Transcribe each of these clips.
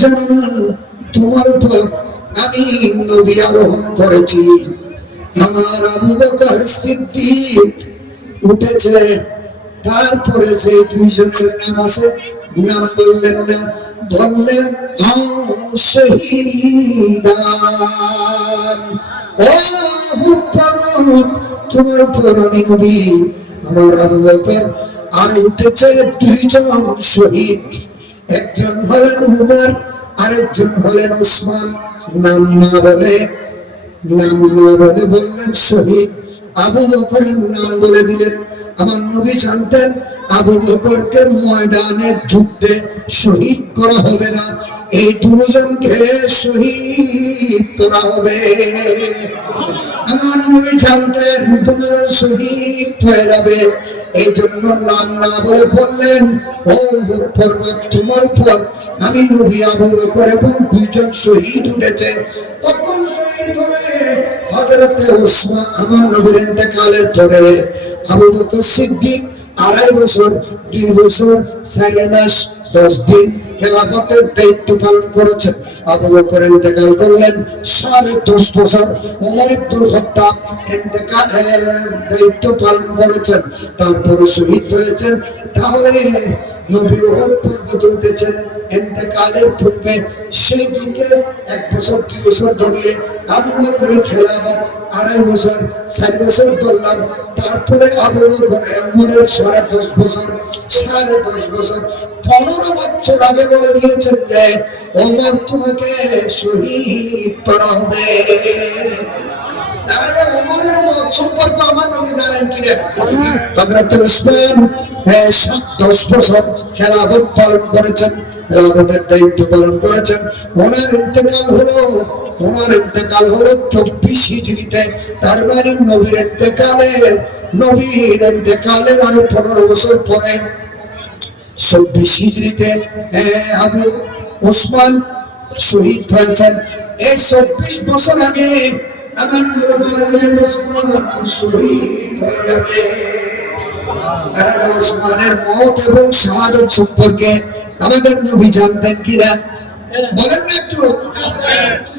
জানো না তোমার উপর আমি নবী আরোহণ করেছি। আমার আবু বকর সিদ্দিক উঠেছে, তারপরে যে দুইজনের নাম আছে নাম বললেন না, বললেন শহীদান। ও তোমার উপর আমি নবী, আমার আবু বকর। আর উঠেছে দুইজন শহীদ, একজন হলেন উমর, আরেকজন হলেন ওসমান। নাম না বলে বললেন শহীদ। আবু বকরের নাম বলে দিলেন। আমার নবী জানতেন আবু বকরকে ময়দানে যুদ্ধে শহীদ করা হবে না, এই দুজনকে শহীদ করা হবে। আমার নবী জানতেন দুজন শহীদ হয়ে যাবে, এই জন্য নাম না বলে বললেন ও পর্বত তোমার উপর আমি নবী আবু বকর এবং দুইজন শহীদ উঠেছে। কখন শহীদ হবে? হযরতে ওসমান, আমার নবীর ইন্তেকালের পরে আবু বকর সিদ্দিক 2.5 বছর 2 বছর 4 মাস 10 দিন খেলাফতের দায়িত্ব পালন করেছেন। আবু বকর ইন্তেকাল করলেন 10.5 বছর। ওমর ইবনুল খাত্তাব ইন্তেকালের দায়িত্ব পালন করেছেন, তারপরে শহীদ হয়েছেন। তাহলে নবী উহুদ পর্বতে উঠেছেন ইন্তেকালের পূর্বে, সেই দিকে 1 বছর 2 বছর ধরলে আবু বকরের খেলাফত 2.5 বছর 4 বছর ধরলাম। তারপরে আবু বকর ওমরের 10.5 বছর 10.5 বছর 15 বছর আগে বলে দিয়েছেন যে ওমর তোমাকে শহীদ করা হবে। তাহলে ওমরের মত সম্পর্কে আমার নবী জানেন কি রে? হযরত ওসমান 10 বছর খেলাফত পালন করেছেন, খেলাফতের দায়িত্ব পালন করেছেন। ওনার ইন্তেকাল হলো 24 হিজরিতে। তার মানে নবীর ইন্তেকালের আরো 15 বছর পরে 24 হিজরিতে আবু ওসমান শহীদ হয়েছেন। এই 24 বছর আগে আমার নবী বলেন ওসমান শহীদ হয়ে যাবে। ওসমানের মওত এবং শাহাদাত সম্পর্কে আমাদের নবী জানতেন কিনা? বলেন না একটু,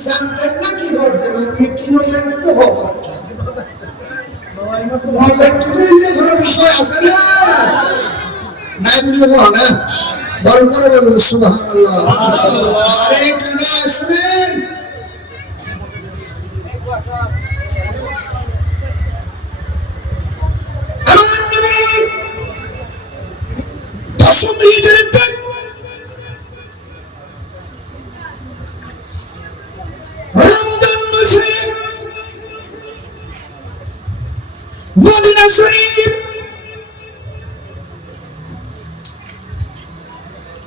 জানতেন না কি বলতেন? কি বলেন তো কোনো বিষয় আছে না? নাই বলে না, বড় করে বলুন সুবহানাল্লাহ। আরে কানা শুনেন, আমার নবী 10 হিজরিতে রমজান মাসে মদিনা শরীফ,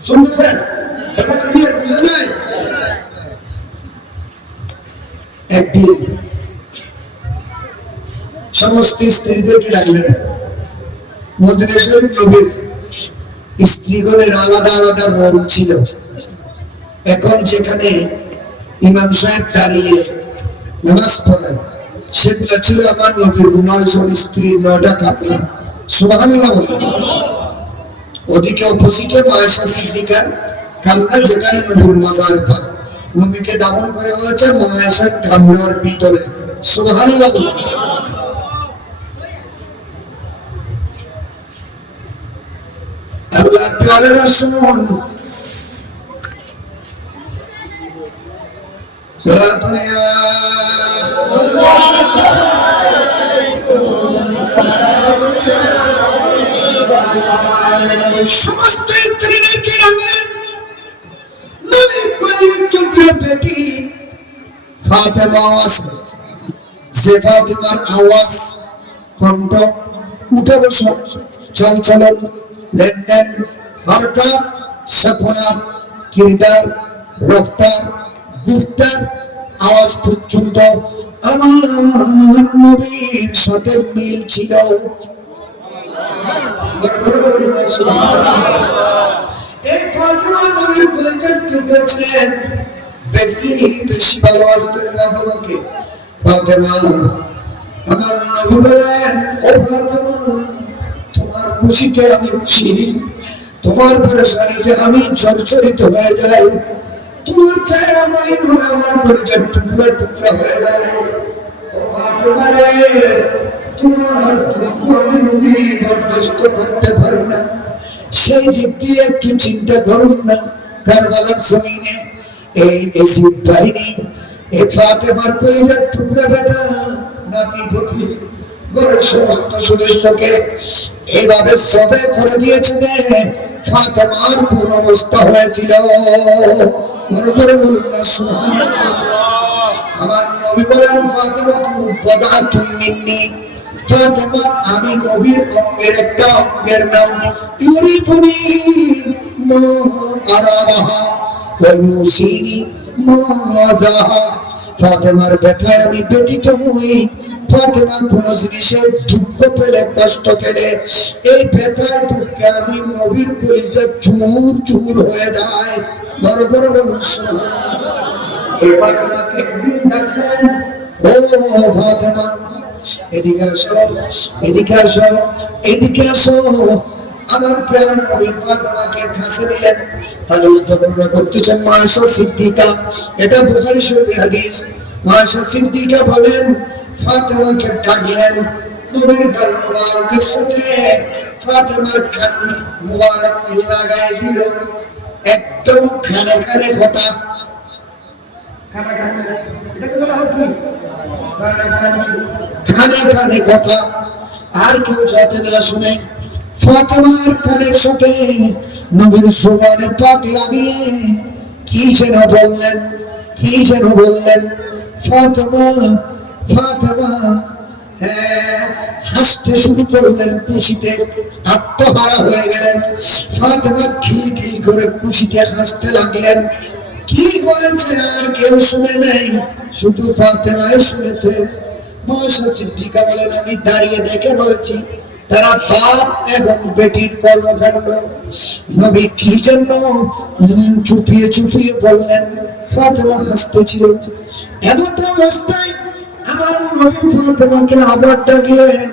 শুনতেছেন কথা ক্লিয়ার বুঝা যায়? একদিন সমস্ত স্ত্রীদেরকে ডাকলেন। মদিনা শরীফ নবীর স্ত্রীগণের আলাদা আলাদা রং ছিল। এখন যেখানে ইমাম সাহেব দাঁড়িয়ে নামাজ পড়েন, সেগুলো ছিল আমার নবীর 9 জন স্ত্রীর 9টা কামরা। সুবহানাল্লাহ বলেন। ওদিকে অপোজিটে আয়েশা সিদ্দিকার কামরা, যেখানে নবীর মাজার পাক, নবীকে দাফন করা হয়েছে আয়েশার কামরার ভিতরে। সুবহানাল্লাহ বলেন। আল্লাহ প্যারে রাসূল সালাতুন সমস্ত স্ত্রীদেরকে ডাকলেন। নবীর কলিজার টুকরা বেটি ফাতেমা আছে, যে ফাতেমার আওয়াজ কণ্ঠ, উঠে বসো, চল চলন, লেনদেন, হারকাত, সাখনাত, কিরদার, রফতার, গুফতার আওয়াজ পর্যন্ত আমার নবীর সাথে মিল ছিল। এই ফাতেমা নবীর কলিজার টুকরা ছিলেন, বেশি ভালোবাসতেন ফাতেমাকে। ফাতেমা, আমার নবী বলেন, ও ফাতেমা, তোমার খুশিতে আমি খুশি, তোমার পরেশানিতে আমি জর্জরিত হয়ে যাই। তোমার চেহারা মলিন হলে আমার কলিজা টুকরা টুকরা হয়ে যায়। ও ফাতেমা রে, তোমার দুঃখ আমি নবী বরদাস্ত করতে পারি না। সেই দিক দিয়ে একটু চিন্তা করুন না। কারবালার জমিনে এই এসিড বাহিনী এই ফাতেমার কলিজার টুকরা বেটা নাতি পুত্রী ঘরের সমস্ত সদস্যকে এইভাবে সবে করে দিয়েছে যে ফাতেমার কোন অবস্থা হয়েছিল করে বলুন না সুবহানাল্লাহ। আমার নবী বলেন ফাতেমা বাদাতুম মিন্নি, ফাতেমা আমি নবীর অঙ্গের একটা অঙ্গের নাম। ইউরিফুনি মা আরাবাহা ওয়া ইউসিনি মা ওয়াজাহা। ফাতেমার ব্যথায় আমি ব্যথিত হই। ফাতেমা কোন জিনিসের দুঃখ পেলে কষ্ট পেলে এই ব্যথায় দুঃখে আমি নবীর কলিজা চুর চুর হয়ে যায়। বড় করে বলুন সুবহানাল্লাহ। এই ফাতেমাকে একদিন দেখলেন, ও ফাতেমা এদিকে আসো, এদিকে আসো, এদিকে আসো। আমার প্যারা নবী ফাতেমাকে কাছে নিলেন। হাদিস বর্ণনা করতেছেন মায়েশা সিদ্দিকা, এটা বুখারী শরীফের হাদিস। মায়েশা সিদ্দিকা বলেন ফাতেমাকে ডাকলেন, নবীর গাল মুবারকের সাথে ফাতেমার কান মুবারক লাগাই দিল। একদম খানে খানে কথা, খানে খানে এটাকে বলা হয় কি, খানে খানে কথা, আর কেউ যাতে না শুনে। ফাতেমার কানের সাথে নবীর সুবহানে পাক লাগিয়ে কি যেন বললেন, কি যেন বললেন। ফাতেমা ফাতেমা হাসতে শুরু করলেন খুশিতে, আত্মহারা হয়ে গেলেন। ফাতেমা খিল খিল করে খুশিতে হাসতে লাগলেন। কি বলেছে আর কেউ শুনে নাই, শুধু ফাতেমাই শুনেছে। মায়েশা সিদ্দিকা বলেন আমি দাঁড়িয়ে দেখে রয়েছি তারা বাপ এবং বেটির কর্মকাণ্ড। নবী কি জন্য চুপিয়ে চুপিয়ে বললেন। ফাতেমা হাসতেছিল। এমত অবস্থায় আমার নবী ফাতেমাকে আবার ডাকলেন,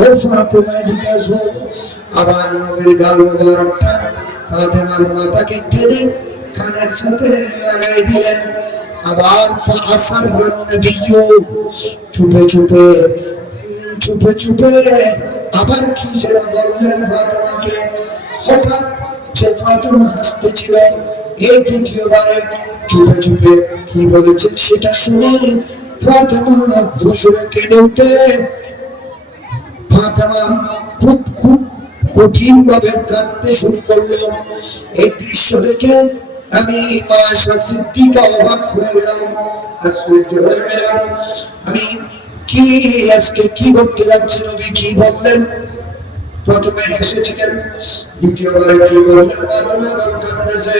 ও ফাতেমা এদিকে আসো। আবার নবীর গাল মুবারকটা ফাতেমার মাথাকে টেনে কানের সাথে লাগাই দিলেন। আবার ফাআসারুন নবিয়্যু, চুপে চুপে চুপে চুপে আবার কি যেন বললেন ফাতেমাকে। হঠাৎ যে ফাতেমা হাসতেছিল এই দ্বিতীয়বারে চুপে চুপে কি বলেছেন সেটা শুনে ফাতেমা ঘুষুরে কেঁদে উঠে ফাতেমা খুব খুব কঠিন ভাবে কাঁদতে শুরু করলো। এই দৃশ্য দেখে আমি মায়েশা সিদ্দিকা অবাক হয়ে গেলাম, আশ্চর্য হয়ে গেলাম। আমি কি আজকে কি করতে যাচ্ছি, নবী কি বললেন? প্রথমে হেসেছিলেন, দ্বিতীয়বারে কি বললেন? ফাতেমা কাঁদতেছে।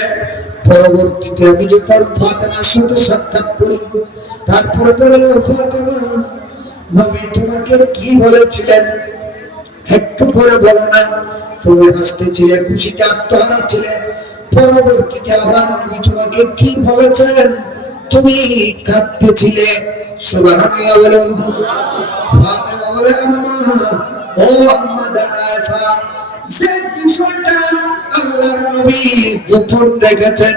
পরবর্তীতে আমি যখন ফাতেমার সাথে সাক্ষাৎ করি তারপরে বলে, ফাতেমা নবী তোমাকে কি বলেছিলেন একটু করে বলো না। তুমি হাসতেছিলে, খুশিতে আত্মহারা ছিলে। পরবর্তীতে আবার নবী তোমাকে কি বলেছেন? তুমি কাঁদতেছিলে। সুবহানাল্লাহ বলুন। ফাতেমা বলে, আম্মা, ও আম্মা জানাসা, যে বিষয়টা আল্লাহর নবী গোপন রেখেছেন,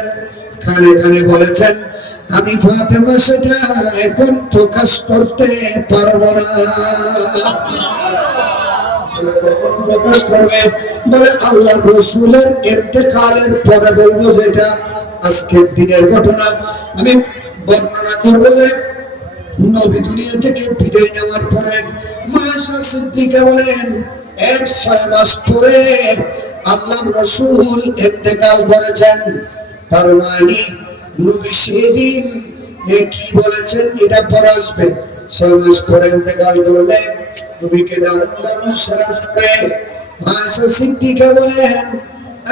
কানে কানে বলেছেন, আমি ফাতেমা সেটা এখন প্রকাশ করতে পারবো না। প্রকাশ করবে বলে আল্লাহ রসুলের ইন্তেকালের পরে বলবো, যেটা আজকের দিনের ঘটনা আমি বর্ণনা করবো। যে নবী দুনিয়া থেকে বিদায় নেওয়ার পরে মায়েশা সিদ্দিকা বলেন এর 6 মাস পরে আল্লাহ রসুল ইন্তেকাল করেছেন। তার মানে নবী সেদিন কি বলেছেন এটা পরে আসবে। 6 মাস পরে ইন্তেকাল করলে নবীকে দাফন শরীফ করে মায়েশা সিদ্দিকা বলেন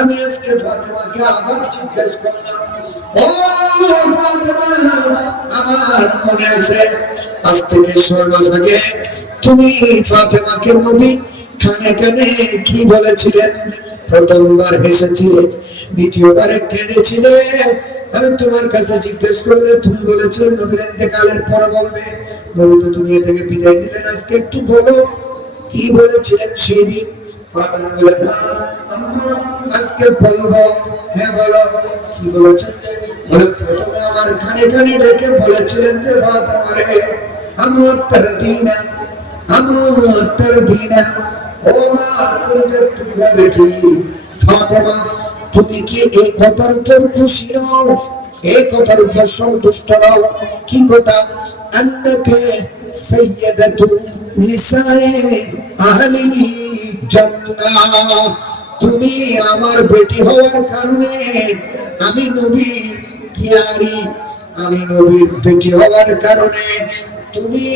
আমি আজকে ফাতেমাকে আবার জিজ্ঞেস করলাম, ও ফাতেমা, আমার মনে আছে আজ থেকে 6 মাস আগে তুমি ফাতেমাকে নবী কানে কানে কি বলেছিলেন? প্রথমবার হেসেছিলে, দ্বিতীয়বারে কেঁদেছিলে। আমি তোমার কাছে জিজ্ঞেস করলে তুমি বলেছিলে নবীর ইন্তেকালের পর বলবে। নবী তো দুনিয়া থেকে বিদায় নিলেন, আজকে একটু বলো কি বলেছিলেন সেই দিন। ফাতেমা বলে, আজকে বলবো। হ্যাঁ বলো, কি বলেছেন? যে বলে কানে কানে ডেকে বলেছিলেন যে ফাতেমা রে আমার তারবিনা আমার তারবিনা, ও আমার কলিজার টুকরা বেটি ফাতেমা, তুমি কি এই কথার উপর খুশি নও, এই কথার উপর সন্তুষ্ট নও? কি কথা? আন্নাকে সাইয়্যিদাতু নিসাই আহলি জান্নাহ, তুমি আমার বেটি হওয়ার কারণে আমি নবীর পিয়ারি, আমি নবীর বেটি হওয়ার কারণে তুমি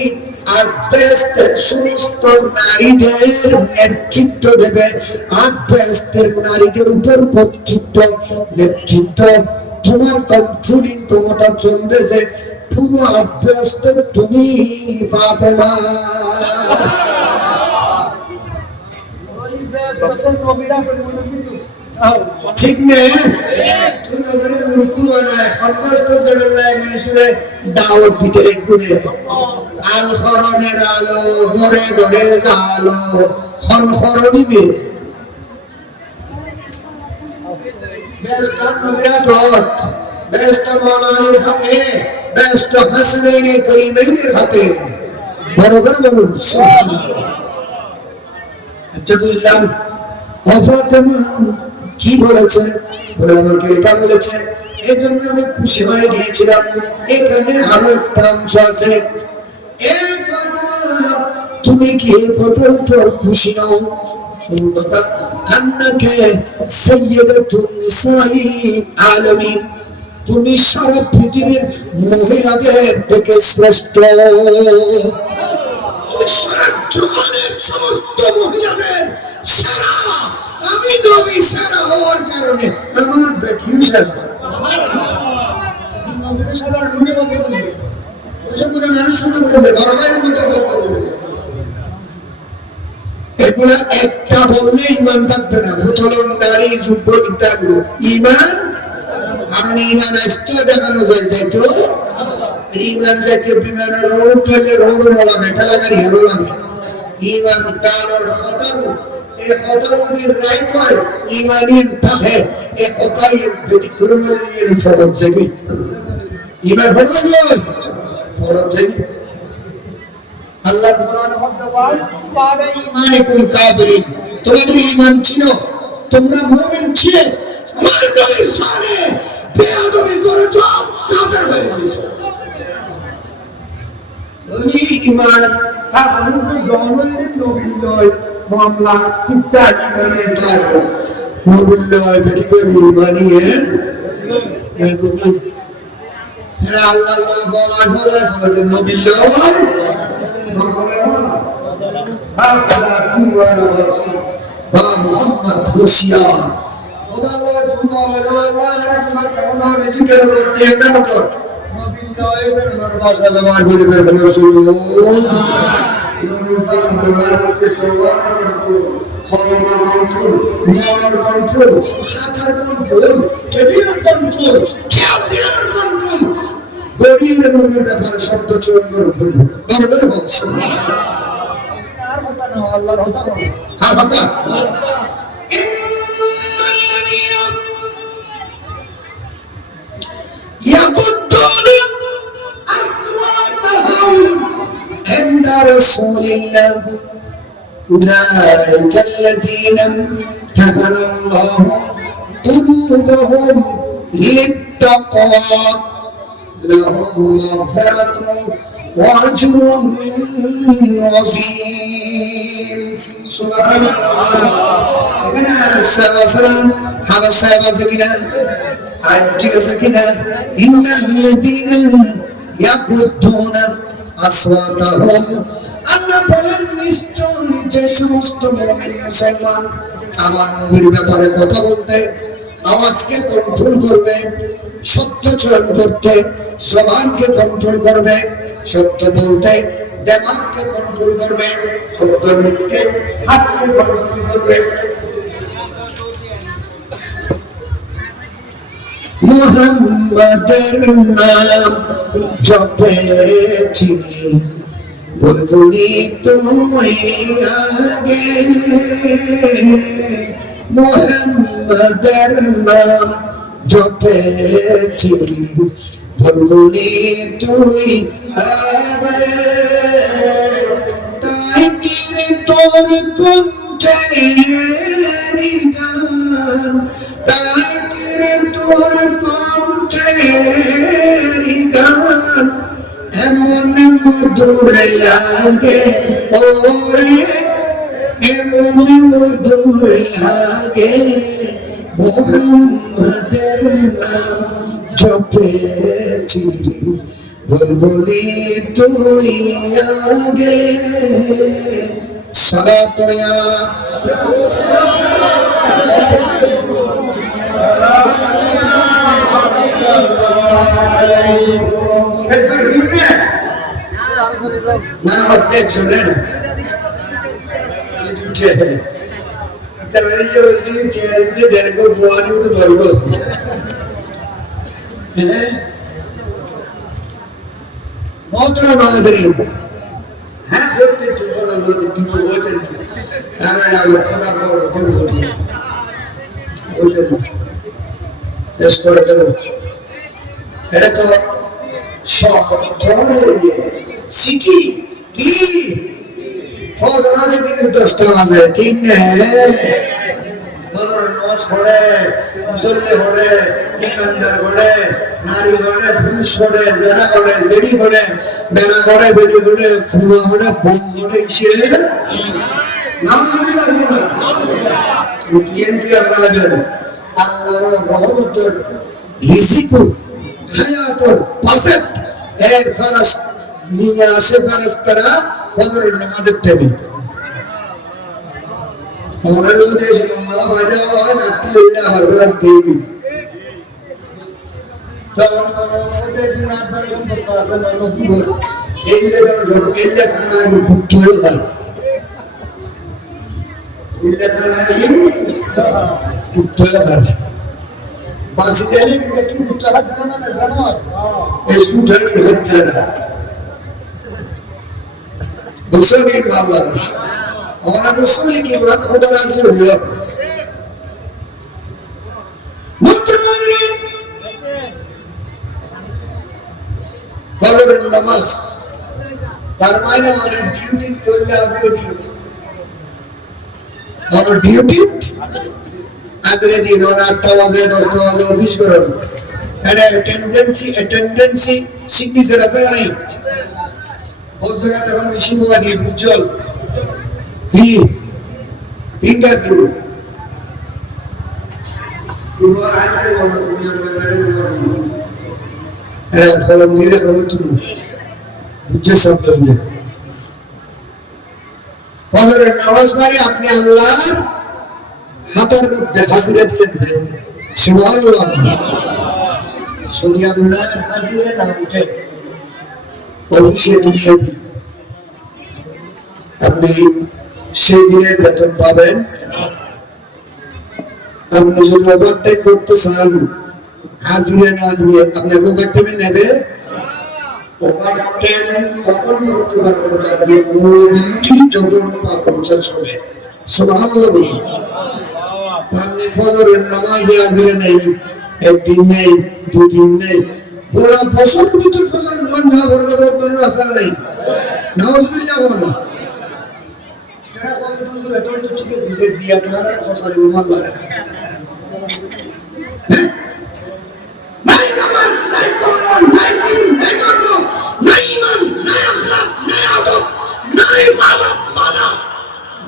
আবেস্তের সমস্ত নারীদের নেতৃত্ব দেবে, আবেস্তের নারীদের উপর কর্তৃত্ব নেতৃত্ব তোমার কন্ট্রোলিং ক্ষমতা চলবে, যে পুরো আবেস্তে তুমি ফাতেমা। ঠিক নেই দাওয়াত দিতে ঘুরে আল খরনের আলো ঘরে ঘরে জালো খন খরনিবে ব্যস্ত নবীরাত, ব্যস্ত মৌলানির হাতে, ব্যস্ত হাসনাইনে করিমাইনের হাতে। বড় করে বলুন সুবহানাল্লাহ। আচ্ছা বুঝলাম ফাতেমা কি বলেছে, বলে আমাকে এটা বলেছে, এই জন্য আমি খুশি হয়ে গিয়েছিলাম। এখানে আরো একটা অংশ আছে, তুমি কি এই কথার উপর খুশি নও? শুনুন কথা, আন্নাকে সাইয়্যিদাতুন নিসাই আলামিন, তুমি সারা পৃথিবীর মহিলাদের থেকে শ্রেষ্ঠ, সারা জগতের সমস্ত মহিলাদের সেরা, আমি নবী সেরা হওয়ার কারণে আমার বেটিও সেরা। এগুলা একটা বললে ইমান থাকবে না, ফুতলন নারী যুদ্ধ ইত্যাদি ইমান, কারণ ইমান আসতে দেখানো যায় যাইতো ইমান জাতীয় বিমানের রোড ধরলে রোডও লাগে, ঠেলা গাড়ি হেরো লাগে। ইমান টানোর খতারু, এই খতারুদের রাইট হয় ইমানিন থাকে, এই খতাই ব্যতিক্রম হলে ফটক জায়গি ইমান ফটক জায়গি ফটক জায়গি। আল্লাহ কোরআন শব্দ বল পাবে ঈমানুকুম কাফিরিন, তোমাদের ঈমান ছিল, তোমরা মুমিন ছিলে, আমার নবীর সামনে বেয়াদবি করেছো, কাফের হয়ে গেছো। ওই ঈমান কাফির তো জনয়ের নবী লয় মামলা কিতা ঈমানের কারণ নবী লয় বেটি করে ঈমানি এর এরা আল্লাহ বলা হলো আমাদের নবী লয় মোহাম্মদ হুশিয়ার ব্যবহার করে গরিবের নবীর ব্যাপারে শব্দ চয়ন করুন, আল্লাহর হতা হ্যাঁ হতা ইন্নাল্লাযীনা ইয়াকুদ্দুনা আসওয়াতাহুম ইনদা রাসূলিল্লাহ উলাইকাল্লাযীনা তাহানাল্লাহু কুলুবুহুম লিত্তাকওয়া লাহুম মাগফিরাতুন وأجر عظيم. سبحان الله. أنا السلام هذا السلام زكينا أنتي زكينا إن الذين يقودون أصواتهم আল্লাহ বলেন নিশ্চয় যে সমস্ত মুমিন মুসলমান আমার নবীর ব্যাপারে কথা বলতে আওয়াজকে কন্ট্রোল করবে, সত্য চয়ন করতে জবানকে কন্ট্রোল করবে, সত্য বলতে দিমাগকে কন্ট্রোল করবে, সত্য মুখকে হাতকে কন্ট্রোল করবে। মুহাম্মাদের নাম জপেছি বলবুনি তুই আগে, মুহাম্মাদের নাম জপেছিলি বলবুলি তুই আগে তাই কিরে তোর কণ্ঠের গান তাই কিরে তোর কণ্ঠের গান এমন মধুর লাগে ওরে এমন মধুর লাগে মুহাম্মাদের নাম জপেছিলি বুলবুলি তুই আগে সালাত ইয়া না মতে চলে না তুই তার যে বলতি চেয়ারে দেখো ভোয়ানি তো বলবো হ্যাঁ মোহতরম হাজিরিন হ্যাঁ করতে চুপ হলো তুমি বলতেন কারণ আমার খোদা খবর তুমি বলতেন বেশ করে দেব এটা তো শহরের সিটি কি ফজরের দিন 10টা বাজে ঠিক না ফজর নামাজ পড়ে মুসল্লি পড়ে ইমানদার পড়ে নারী পড়ে পুরুষ পড়ে জেনা পড়ে জেডি পড়ে বেড়া পড়ে বেডি পড়ে ফুয়া পড়ে বউ পড়ে সে আল্লাহর রহমতের রিজিকুর হায়াতুর পাসেট এর ফরজ নিয়ে আসে ফেরেশতারা ফজরের নামাজের টেবিল ওনার যদি না বাজা হয় না তুলে আমার বেরান পেয়ে তখন ওদের দিন আপনার সম্পর্ক আছে না তো পুরো এই লেখার এল্লা খানা খুব ধরে হয় এল্লা খানা খুব ধরে হয় বাসি গেলে কিন্তু খুব টাকা দেন না জানো এই সুঠার ভেতরে না বসে গিয়ে ভালো লাগে আমরা তো শুনি কি ওরা খোদা রাজি হলো মুসলমানরা ফজরের নামাজ তার মানে মানে ডিউটি চলে আসবে আমার ডিউটি আজরে দিন 8টা বাজে 10টা বাজে অফিস করেন এটা টেন্ডেন্সি সিগনেচার আছে নাই ওই জায়গাটা এখন মেশিন লাগিয়ে উজ্জ্বল কি ফিঙ্গার প্রিন্ট এরা কলম দিয়ে রাখা হইতো বুঝছে সব বুঝলে ফজরের নামাজ মানে আপনি আল্লাহর হাতের মধ্যে হাজিরা দিলেন সুবহানাল্লাহ শুনি আপনার হাজিরা না উঠে অফিসে দুনিয়াবি আপনি সেই দিনের বেতন পাবেন আপনি যদি ওভারটাইম করতে চান হাজিরা না দিয়ে আপনাকে ওভারটাইমে নেবে ওভারটাইম কখন করতে পারবেন না আপনি ডিউটি যখন পালন চলবে সুবহানাল্লাহ বলুন আপনি ফজরের নামাজে হাজিরা নেই একদিন নেই দুদিন নেই গোটা বছর ভিতর ফজর নামাজ না পড়লে বেতন আসা নেই নামাজ বিল্লাহ বলো যারা কোন বেতন তো ঠিক আছে রেট দিয়ে আপনারা ফসলে মাল লাগে নাই নামাজ নাই কোরআন নাই দিন নাই ধর্ম নাই ঈমান নাই আখলাক নাই আদব নাই মানব মানব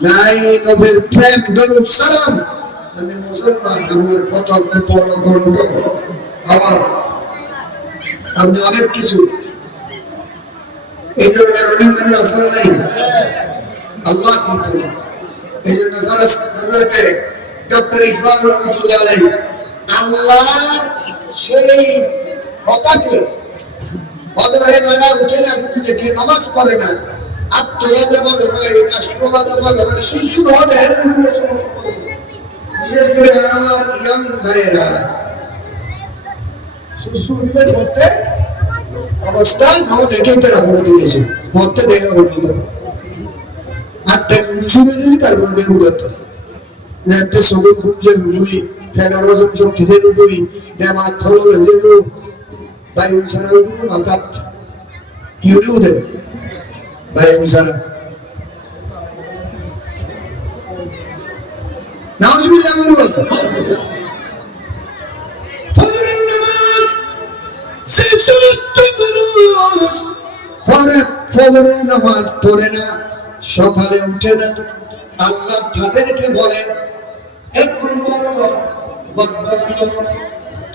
নাই নবীর প্রেম দরুদ সালাম আমি মুসলমান আমার কত বড় গন্ড আওয়াজ আপনি অনেক কিছু এই ধরনের অনেক মানুষ আসল নাই আল্লাহ কি বলে এই জন্য হযরতে ডক্টর ইকবাল রহমাতুল্লাহ আলাইহি আল্লাহ সেই কথাকে বদরে জায়গা উঠে না কিন্তু দেখে নামাজ পড়ে না আত্মবাদে বদর হয় রাষ্ট্রবাদে বদর হয় সুসুর হতে বিশেষ করে আমার ইয়াং ভাইয়েরা সুসুর হতে অবস্থান আমরা দেখেই তারা বলে দিয়েছে মধ্যে দেখা বলে আর সুবিধা তারপর দেখব Nanti sungguh hujan bui, karena rozak sok tiada bui, nama kalau lezu, bayang sarau itu mantap, kiudu deh, bayang sarau. Nauzubillah menurut. Fajr namaz, sesuatu menurut. ফজর নামাজ পড়ে না, সকালে উঠে না, আল্লাহ তাদেরকে বলে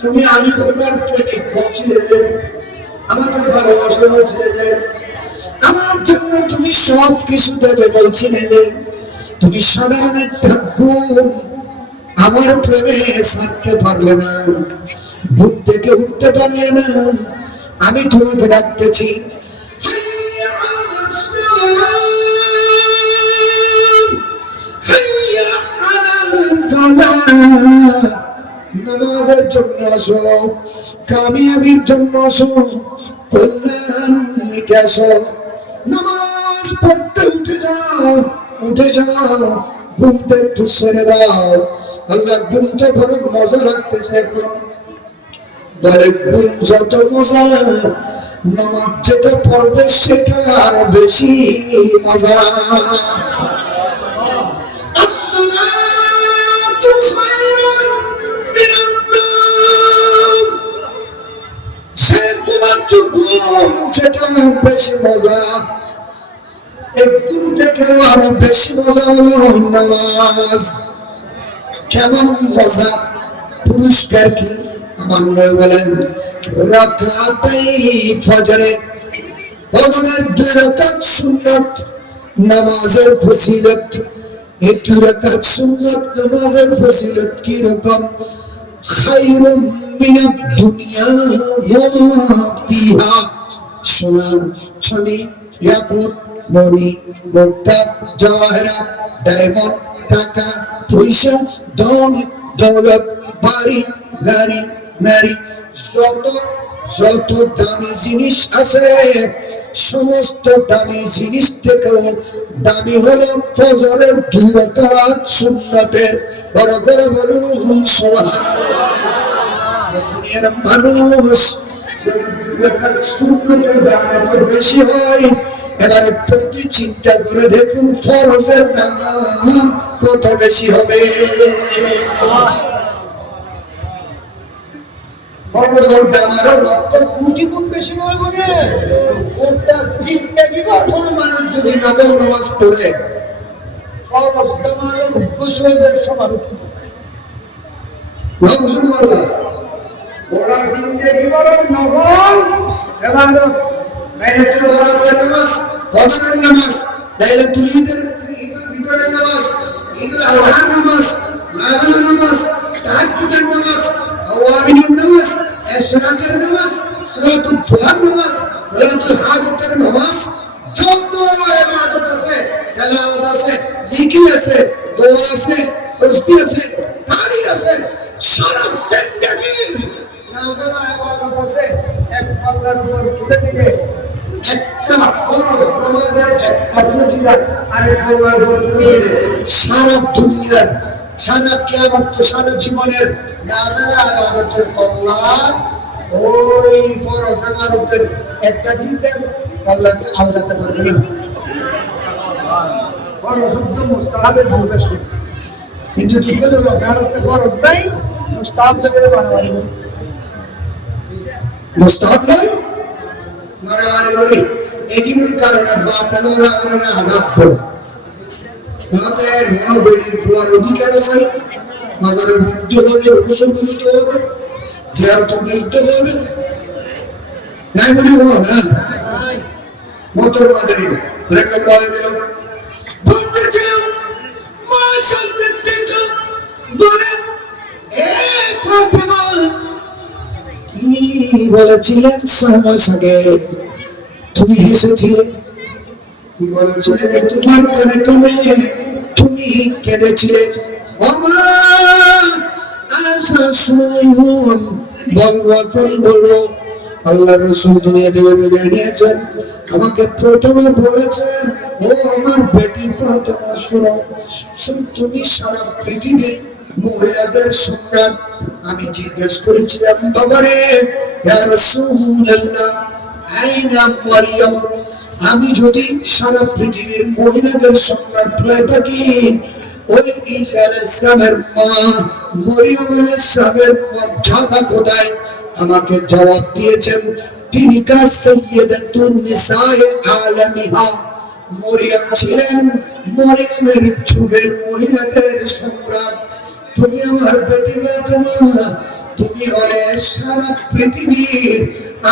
তুমি আমি তোমার প্রতি পৌঁছলে যে আমাকে ভালোবাসা বলছিলে যে আমার জন্য তুমি সব কিছু দেবে বলছিলে যে তুমি সাধারণ একটা গুণ আমার প্রেমে ছাড়তে পারলে না, ঘুম থেকে উঠতে পারলে না, আমি তোমাকে ডাকতেছি নামাজের জন্য আসো, কামিয়াবির জন্য আসো, কল্যাণ নিতে আসো। নামাজ পড়তে উঠে যাও, উঠে যাও, ঘুমটা একটু ছেড়ে দাও। আল্লাহ ঘুমতে বড় মজা লাগতেছে এখন, বলে ঘুম যত মজা, নামাজ যেটা পড়বে সেটা আর বেশি মজা। যেটা বেশি মজা, ঘুম থেকে আরো বেশি মজা হলো নামাজ। কেমন মজা, পুরস্কার কি? আমার নয় বলেন রাকাতাই ফজরে, ফজরের 2 রাকাত সুন্নাত নামাজের ফজিলত। এই 2 রাকাত সুন্নাত নামাজের ফজিলত কি রকম? খায়রুম মিনাদ দুনিয়া ওয়া মা ফিহা। সোনা, চাঁদি, ইয়াকুত, মণি, মুক্তা, জওয়াহরাত, ডায়মন্ড, টাকা পয়সা, ধন দৌলত, বাড়ি গাড়ি নারী, যত দামি জিনিস আছে, সমস্ত দামি জিনিস থেকেও দামি হলো ফজরের 2 রাকাত সুন্নাতের। বড় করে বলুন সুবহানাল্লাহ। দুনিয়ার মানুষ সুন্নাতের দাম এত বেশি হয়, এবার প্রতি চিন্তা করে দেখুন ফরজের দাম কত বেশি হবে। ফরজের দাম আরো লক্ষ কোটি গুণ বেশি নয় বলে ওটা জিন্দেগি বা কোন মানুষ যদি নফল নামাজ পড়ে ফরজ দাম আরো 200 সমান। মুসলমানরা ওরা জিন্দেগি বড় নফল ইবাদত, লাইলাতুল বারাতের নামাজ, কদরের নামাজ, লাইলাতুল ঈদের ভিতরের নামাজ, ঈদুল আযহার নামাজ, নাফিল নামাজ, তাহাজ্জুদের নামাজ, আওয়াবিনের নামাজ, ইশরাকের নামাজ, সালাতুল দুহার নামাজ, সালাতুল হাজাতের নামাজ, যত ইবাদত আছে, তেলাওয়াত আছে, জিকির আছে, দোয়া আছে, তাসবিহ আছে, তাহলিল আছে, সারা জিন্দেগির নাফিল ইবাদত আছে। এক পাল্লার উপর তুলে দিলে একটা ফরজ নামাজের একটা ফজিলত আরেক পাল্লার উপর তুলে দিলে সারা দুনিয়ার, সারা কিয়ামত, সারা জীবনের নাফিল ইবাদতের পাল্লা ওই ফরজ ইবাদতের একটা জিতের পাল্লাতে আলাদা পারবে না। ফরজ তো মুস্তাহাবের বেশি, কিন্তু কি করব কারণটা ফরজ নাই, মুস্তাহাব লাগে বাড়াবাড়ি, মুস্তাহাব নাই মারামারি করি। এগুলোর কারণে বাতালোরা আমরা আঘাত করে মাথায় বেরিয়ে ফোয়ার অধিকার আছে, মাদারের বিরুদ্ধে হবে, রসুল বিরুদ্ধে হবে, জিয়ারতের বিরুদ্ধে হবে, নাই বলি হলো না মোটর মাদারি রেখে পাওয়া গেল। বলতেছিলাম মা সাল্লাল্লাহু বলেন এ ফাতেমা বলেছিলেন 6 মাস আগে তুমি হেসেছিলে, তোমার কানে কানে তুমি কেঁদেছিলে, আসার সময় বলবো এখন বলবো আল্লাহ রসুল দুনিয়া থেকে বিদায় নিয়েছেন, আমাকে প্রথমে বলেছেন ও আমার বেটি ফাতেমা শোনো, তুমি সারা পৃথিবীর মহিলাদের সম্রাট। আমি জিজ্ঞেস করেছিলাম, বাবারে ইয়া রাসূলুল্লাহ আইনা মারইয়াম, আমি যদি সারা পৃথিবীর মহিলাদের সম্রাট হয়ে থাকি, ওই ঈসা আলাইহিস সালামের মা মরিয়ম আলাইহিস সালামের মর্যাদা কোথায়? আমাকে জবাব দিয়েছেন, তিলকা সাইয়্যিদাতুন নিসায়ে আলামিহা, মরিয়ম ছিলেন মরিয়মের যুগের মহিলাদের সম্রাট। তুমি আমার বেটি ফাতেমা, তুমি হলে সারা পৃথিবীর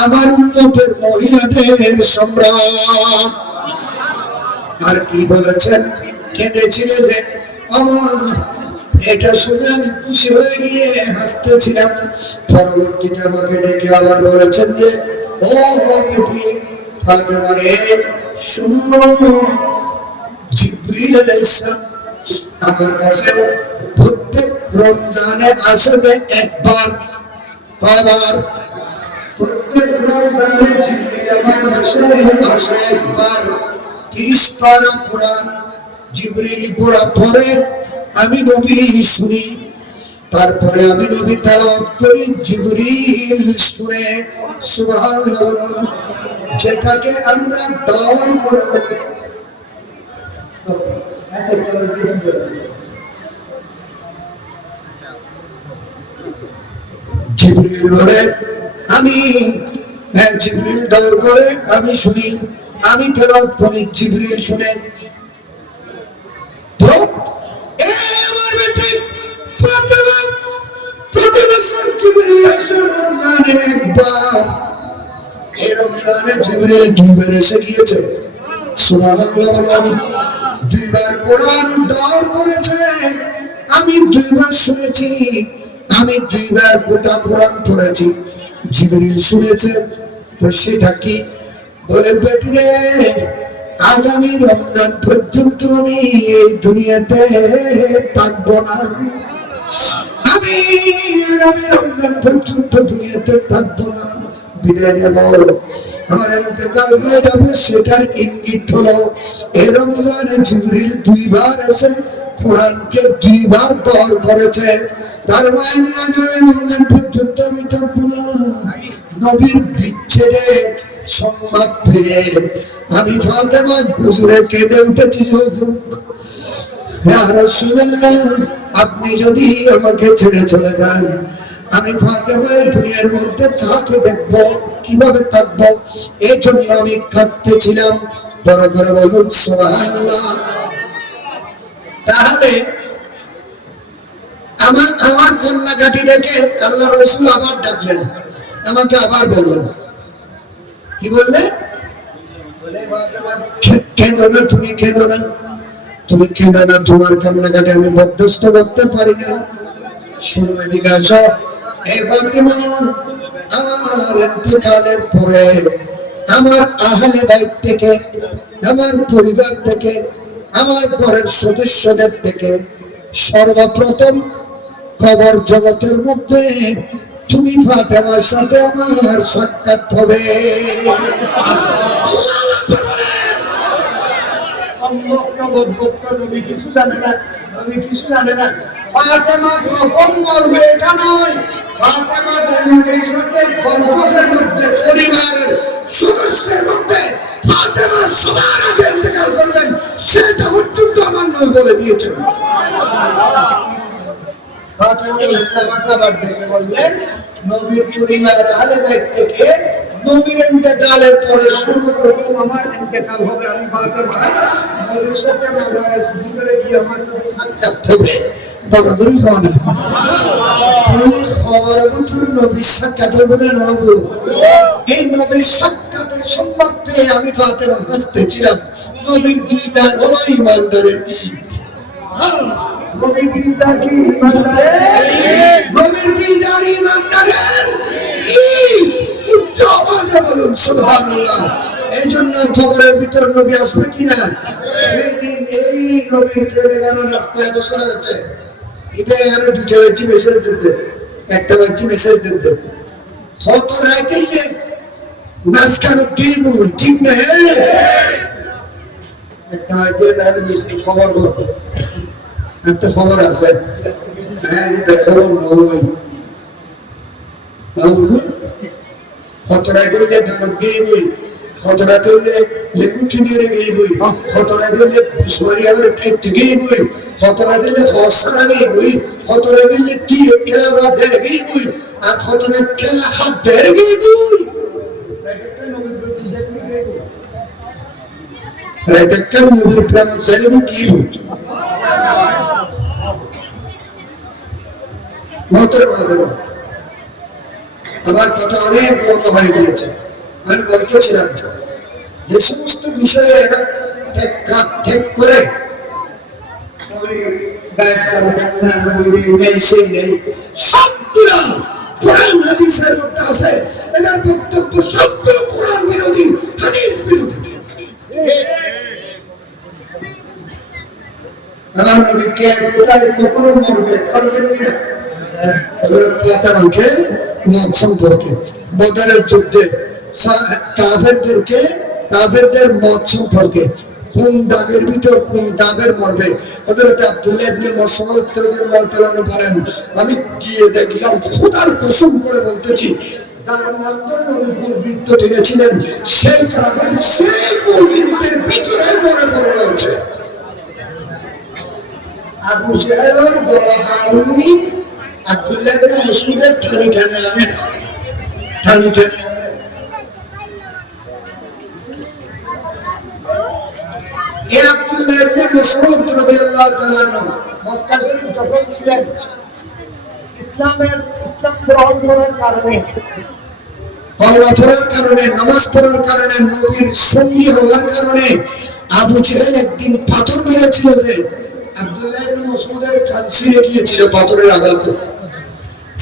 আমার উম্মতের মহিলাদের সম্রাট। আর কি বলেছেন? কেঁদেছিলে যে আমার, এটা শুনে আমি খুশি হয়ে গিয়ে হাসতেছিলাম। পরবর্তীতে আমাকে ডেকে আবার বলেছেন যে, ও বেটি ফাতেমা রে, শুনো, জিবরিল আলাইহিস সালাম আমার কাছে প্রত্যেক রমজানে আসে যে একবার। কয়বার? প্রত্যেক রমজানে জিবরিল আমার কাছে আসে একবার। 30 পারা কোরআন জিবরিল পড়া পরে আমি নবী শুনি, তারপরে আমি নবী তেলাওয়াত করি, জিবরিল শুনে। সুবহানাল্লাহ। যেটাকে আমরা দাওয়ার করব, জিবরিল বলে আমি, হ্যাঁ জিবরিল দাওয়ার করে আমি শুনি, আমি তেলাওয়াত করি, জিবরিল শুনে। তো আমার বেটি ফাতেমা প্রতি বছর জিবরিল আসে রমজানে একবার। এই রমজানে জিবরিল 2 বার এসে গিয়েছে। সুবহানাল্লাহ। 2 বার কোরআন দাওয়ার করেছে, আমি 2 বার শুনেছি, আমি 2 বার গোটা কোরআন পড়েছি, জিবরিল শুনেছে। তো সেটা কি? বলে বেটি রে, আগামী রমজান পর্যন্ত আমি এই দুনিয়াতে থাকবো না, আমি আগামী রমজান পর্যন্ত দুনিয়াতে থাকবো না, বিদায় নেব, আমার ইন্তেকাল হয়ে যাবে। সেটার ইঙ্গিত হলো এই রমজানে জিবরিল 2 বার এসে কোরআনকে 2 বার দর করেছে। তার মানে আগামী রমজান পর্যন্ত আমি থাকবো না। নবীর বিচ্ছেদের সংবাদ পেয়ে আমি ফাতেমা গুজরে কেঁদে উঠেছি। ইয়া রাসূলুল্লাহ, আপনি যদি আমাকে ছেড়ে চলে যান, আমি ফাতেমা দুনিয়ার মধ্যে কাকে দেখবো, কিভাবে থাকবো? এই জন্য আমি কাঁদতেছিলাম। বড় করে বলুন সুবহানাল্লাহ। তাহলে আমার কান্নাকাটি দেখে আল্লাহ রাসূল আবার ডাকলেন, আমাকে আবার বললেন, কি বললে? কেঁদো না, তুমি কেঁদো না, তুমি কেঁদো না, তোমার কান্নাকাটি আমি বরদাস্ত করতে পারি না। শুনো, এদিকে আসো। এই ফাতেমা, আমার ইন্তেকালের পরে আমার আহলে বাইত থেকে, আমার পরিবার থেকে, আমার ঘরের সদস্যদের থেকে সর্বপ্রথম কবর জগতের মধ্যে তুমি ফাতেমার সাথে আমার সাক্ষাৎ হবে। কিছু জানে না, কিছু জানে না। ফাতেমা কখন মরবে এটা নয়, ফাতেমা নবীর সাথে বংশের মধ্যে, পরিবারের সদস্যের মধ্যে ফাতেমা সবার আগে ইন্তেকাল করবেন, সেটা পর্যন্ত আমার নবী বলে দিয়েছেন। ফাতেমা বলেছে, আমাকে আবার ডেকে বললেন, নবীর পরিবার আহলে বাইত থেকে নবীর ইন্তেকালের পরে সর্বপ্রথম আমার ইন্তেকাল হবে, আমি ফাতেমা নবীর সাথে মাজারের ভিতরে গিয়ে আমার সাথে সাক্ষাৎ হবে। বড় ধরে হওয়া না, তাহলে হওয়ার মতো নবীর সাক্ষাৎ হবে না নব? এই নবীর সাক্ষাতের সংবাদ পেয়ে আমি ফাতেমা হাসতেছিলাম। নবীর দিদার হলো ইমানদারের ঈদ। নবীর দিদার কি ইমানদারের? নবীর দিদার ইমানদারের ঈদ। উচ্চ আওয়াজে বলুন সুবহানাল্লাহ। এই জন্য খবরের ভিতর নবী আসবে কিনা, সেদিন এই নবীর প্রেমে যেন রাস্তায় বসে আছে। এটা এখানে 2টা বাচ্চি মেসেজ দিতে, একটা বাচ্চি মেসেজ দিতে, কত রাইতে নাচ কানো কি ঠিক না? একটা হয়তো মিষ্টি খবর বলতে একটা খবর আছে হ্যাঁ দেখো নয় খতরা দিলে দাঁত দিয়ে বই খতরা দিলে লেগুটি দিয়ে গিয়ে বই খতরা দিলে সরিয়ালে খাইতে গিয়ে বই খতরা দিলে হসরা গিয়ে বই খতরা দিলে কি খেলা হাত দেড় গিয়ে বই আর খতরা খেলা হাত দেড় গিয়ে বই দেখেন নবীর প্রেম চাইলে কি হচ্ছে আমার কথা অনেক বন্ধ হয়ে গিয়েছে আমি বলতেছিলাম যে সমস্ত বিষয়ে এরা ঠিক করে সবগুলো কোরআন হাদিসের মধ্যে আছে এদের বক্তব্য সবগুলো কোরআন বিরোধী হাদিস বিরোধী আমার নবী কে কোথায় কখন মরবে করবেন না হযরত ফাতেমাকে মত সম্পর্কে বদরের যুদ্ধে কাফেরদের মত সম্পর্কে কোন দাগের ভিতর কোন দাগের মরবে হযরত আব্দুল্লাহ ইবনে মাসউদ রাদিয়াল্লাহু তাআলা বলেন আমি গিয়ে দেখলাম খোদার কসম করে বলতেছি যার নাম নবী বৃত্ত টেনেছিলেন সেই কাফের সেই বৃত্তের ভিতরে মরে পড়ে রয়েছে আবু জাহেলের গোলামি আব্দুল্লাহ ইবনে মাসউদের টানি এই আব্দুল্লাহ ইবনে মাসউদ রাদিয়াল্লাহু তাআলা মক্কা শরীফ যখন ছিলেন ইসলাম গ্রহণ করার কারণে কলমা পড়ার কারণে নামাজ পড়ার কারণে নবীর সঙ্গী হওয়ার কারণে আবু জাহেল একদিন পাথর মেরেছিল যে আব্দুল্লাহ ইবনে মাসউদের কান ছিঁড়ে গিয়েছিল পাথরের আঘাতে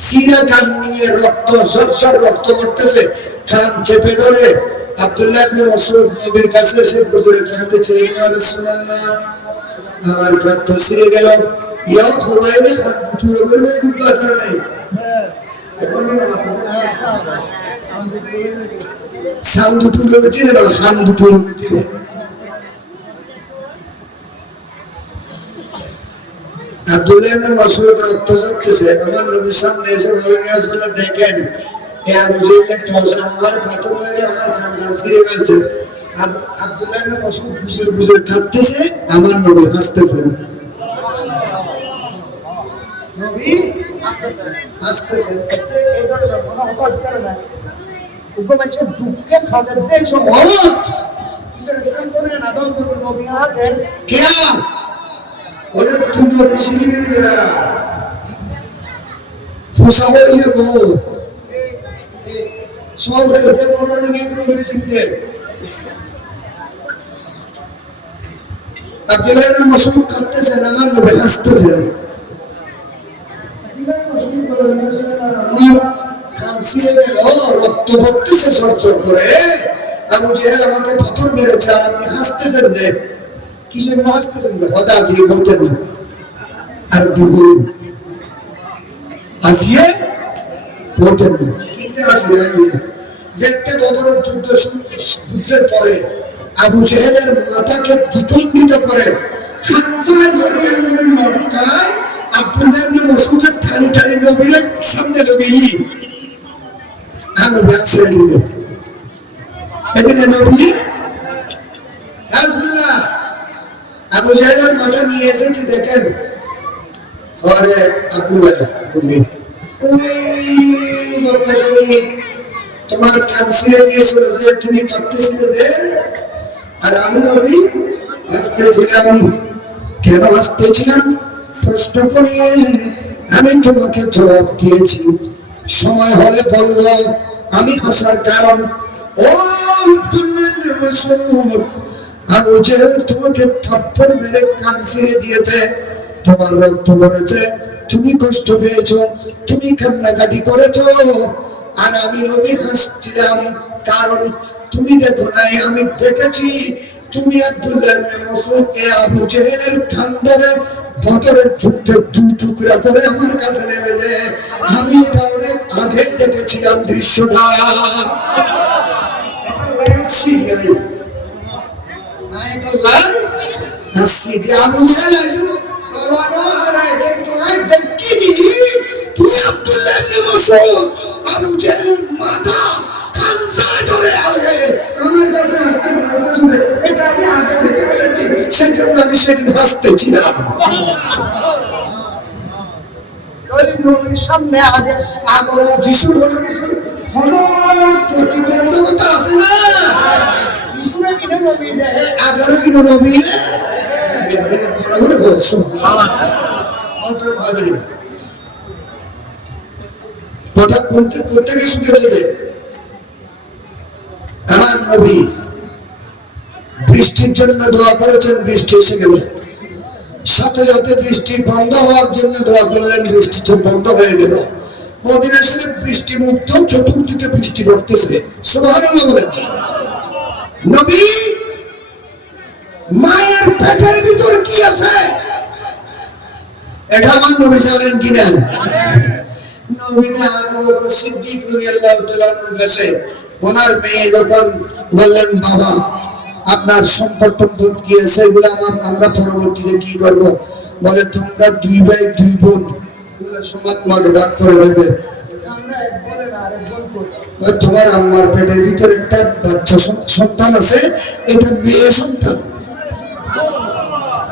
সিরা কান নিয়ে ঝরঝর রক্ত পড়তেছে কান চেপে ধরে আব্দুল্লাহ ইবনে মাসউদ নবীর কাছে এসে হুজুরে কাঁদতেছে ইয়া রাসূলুল্লাহ আমার কান তো ছিঁড়ে গেল ইয়া হুবাইরে কান পুরো করে মানে দুটো আসর নাই সান্দু পুরো হচ্ছে না হান্দু পুরো হচ্ছে আব্দুল্লাহ ইবনে মাসউদ রক্ত ঝরতেছে আমার নবীর সামনে এসে বলেন ইয়া রাসূলুল্লাহ দেখেন এ আবু জাহেল তো আমার পাথর মেরে আমার কান ছিঁড়ে ফেলছে আব্দুল্লাহ ইবনে মাসউদ গুজর কাঁদতেছে আমার নবী হাসতেছেন নবী হাসতেছেন এই ধরনের কোনো হঠাৎ করে না উপমাচ্ছে দুঃখে খাদ্যে সময় কিন্তু শান্তনে নাদল করে নবী আছেন কে ওটা দুটো বেশি নিবে না ফুসা হইলে গো সব এতে কোনো নিয়ে করে চিনতে আব্দুল্লাহ ইবনে মাসউদ কাঁদতেছেন আমার নবী হাসতেছেন রক্ত পড়তেছে ঝরঝর করে আবু জাহেল আমাকে পাথর মেরেছে আর আপনি হাসতেছেন যে কি জন্য হাসতেছেন কথা আজিয়ে বলতেন আর বলুন আজিয়ে বলতেন কিন্তু আসলে যেতে বদরের যুদ্ধের পরে আবু জাহেলের মাথাকে দ্বিখণ্ডিত করে খানসায় ধরে মক্কায় আব্দুল্লাহ ইবনে মাসউদের টানি নবীর সামনে লগেলি নবী আসলে নিয়ে এদিকে নবী আল্লাহ আবু জাহেলের মাথা নিয়ে এসেছে দেখেন পরে আব্দুল্লাহ ওই মক্কা শরীফ তোমার কান ছিঁড়ে দিয়েছিল যে তুমি কাঁদতেছিলে যে আর আমি নবী হাসতেছিলাম কেন হাসতেছিলাম প্রশ্ন করে আমি তোমাকে জবাব দিয়েছি সময় হলে বলবো আমি হাসার কারণ ও আব্দুল্লাহ ইবনে মাসউদ আবু জাহেল তোমাকে থাপ্পড় মেরে কান ছিঁড়ে দিয়েছে তোমার রক্ত পড়েছে তুমি কষ্ট পেয়েছো তুমি কান্নাকাটি করেছো আর আমি নবী হাসছিলাম কারণ তুমি দেখো নাই আমি দেখেছি তুমি আব্দুল্লাহ ইবনে মাসউদকে আবু জাহেলের কান ধরে বদরের যুদ্ধে দুই টুকরা করে আমার কাছে নেমে যে আমি এটা অনেক আগে দেখেছিলাম দৃশ্যটা সিরিয়াল সিদি আবু জাহেল আইলো বাবা না কিন্তু আজ দেখি তুই আব্দুল্লাহ ইবনে মাসউদ আবু জাহেলের মাথা খানসা ধরে আগে আমার কাছে আপনি বলছেন এটা আমি আগে দেখে ফেলেছি সেজন্য আমি সেদিন হাসতেছি না ওই নবীর সামনে আগে আগর যিশুর হলো প্রতিবন্ধকতা আছে না যিশুরা কিনে নবী দেয় আগর কিনে নবী বড় বলছো অত ভালো কথা করতে করতে গিয়ে শুনেছে আমার নবী বৃষ্টির জন্য দোয়া করেছেন বৃষ্টি এসে গেল সাথে সাথে বৃষ্টি বন্ধ হওয়ার জন্য দোয়া করলেন বৃষ্টি তো বন্ধ হয়ে গেল মদিনা শরীফ বৃষ্টি মুক্ত চতুর্দিকে বৃষ্টি পড়তেছে সুবহানাল্লাহ বলেন নবী মায়ের পেটের ভিতর কি আছে এটা আমার নবী জানেন কিনা নবী না আবু বকর সিদ্দিক রাদিয়াল্লাহু তাআলার কাছে ওনার মেয়ে যখন বললেন বাবা আপনার সম্পর্ক কি আছে এগুলো আমরা পরবর্তীতে কি করব বলে তোমরা দুই ভাই দুই বোন এগুলো সমান ভাগে ভাগ করে নেবে আমরা এক বোনের আরেক বোন করি তোমার আম্মার পেটের ভিতরে একটা বাচ্চা সন্তান আছে এটা মেয়ে সন্তান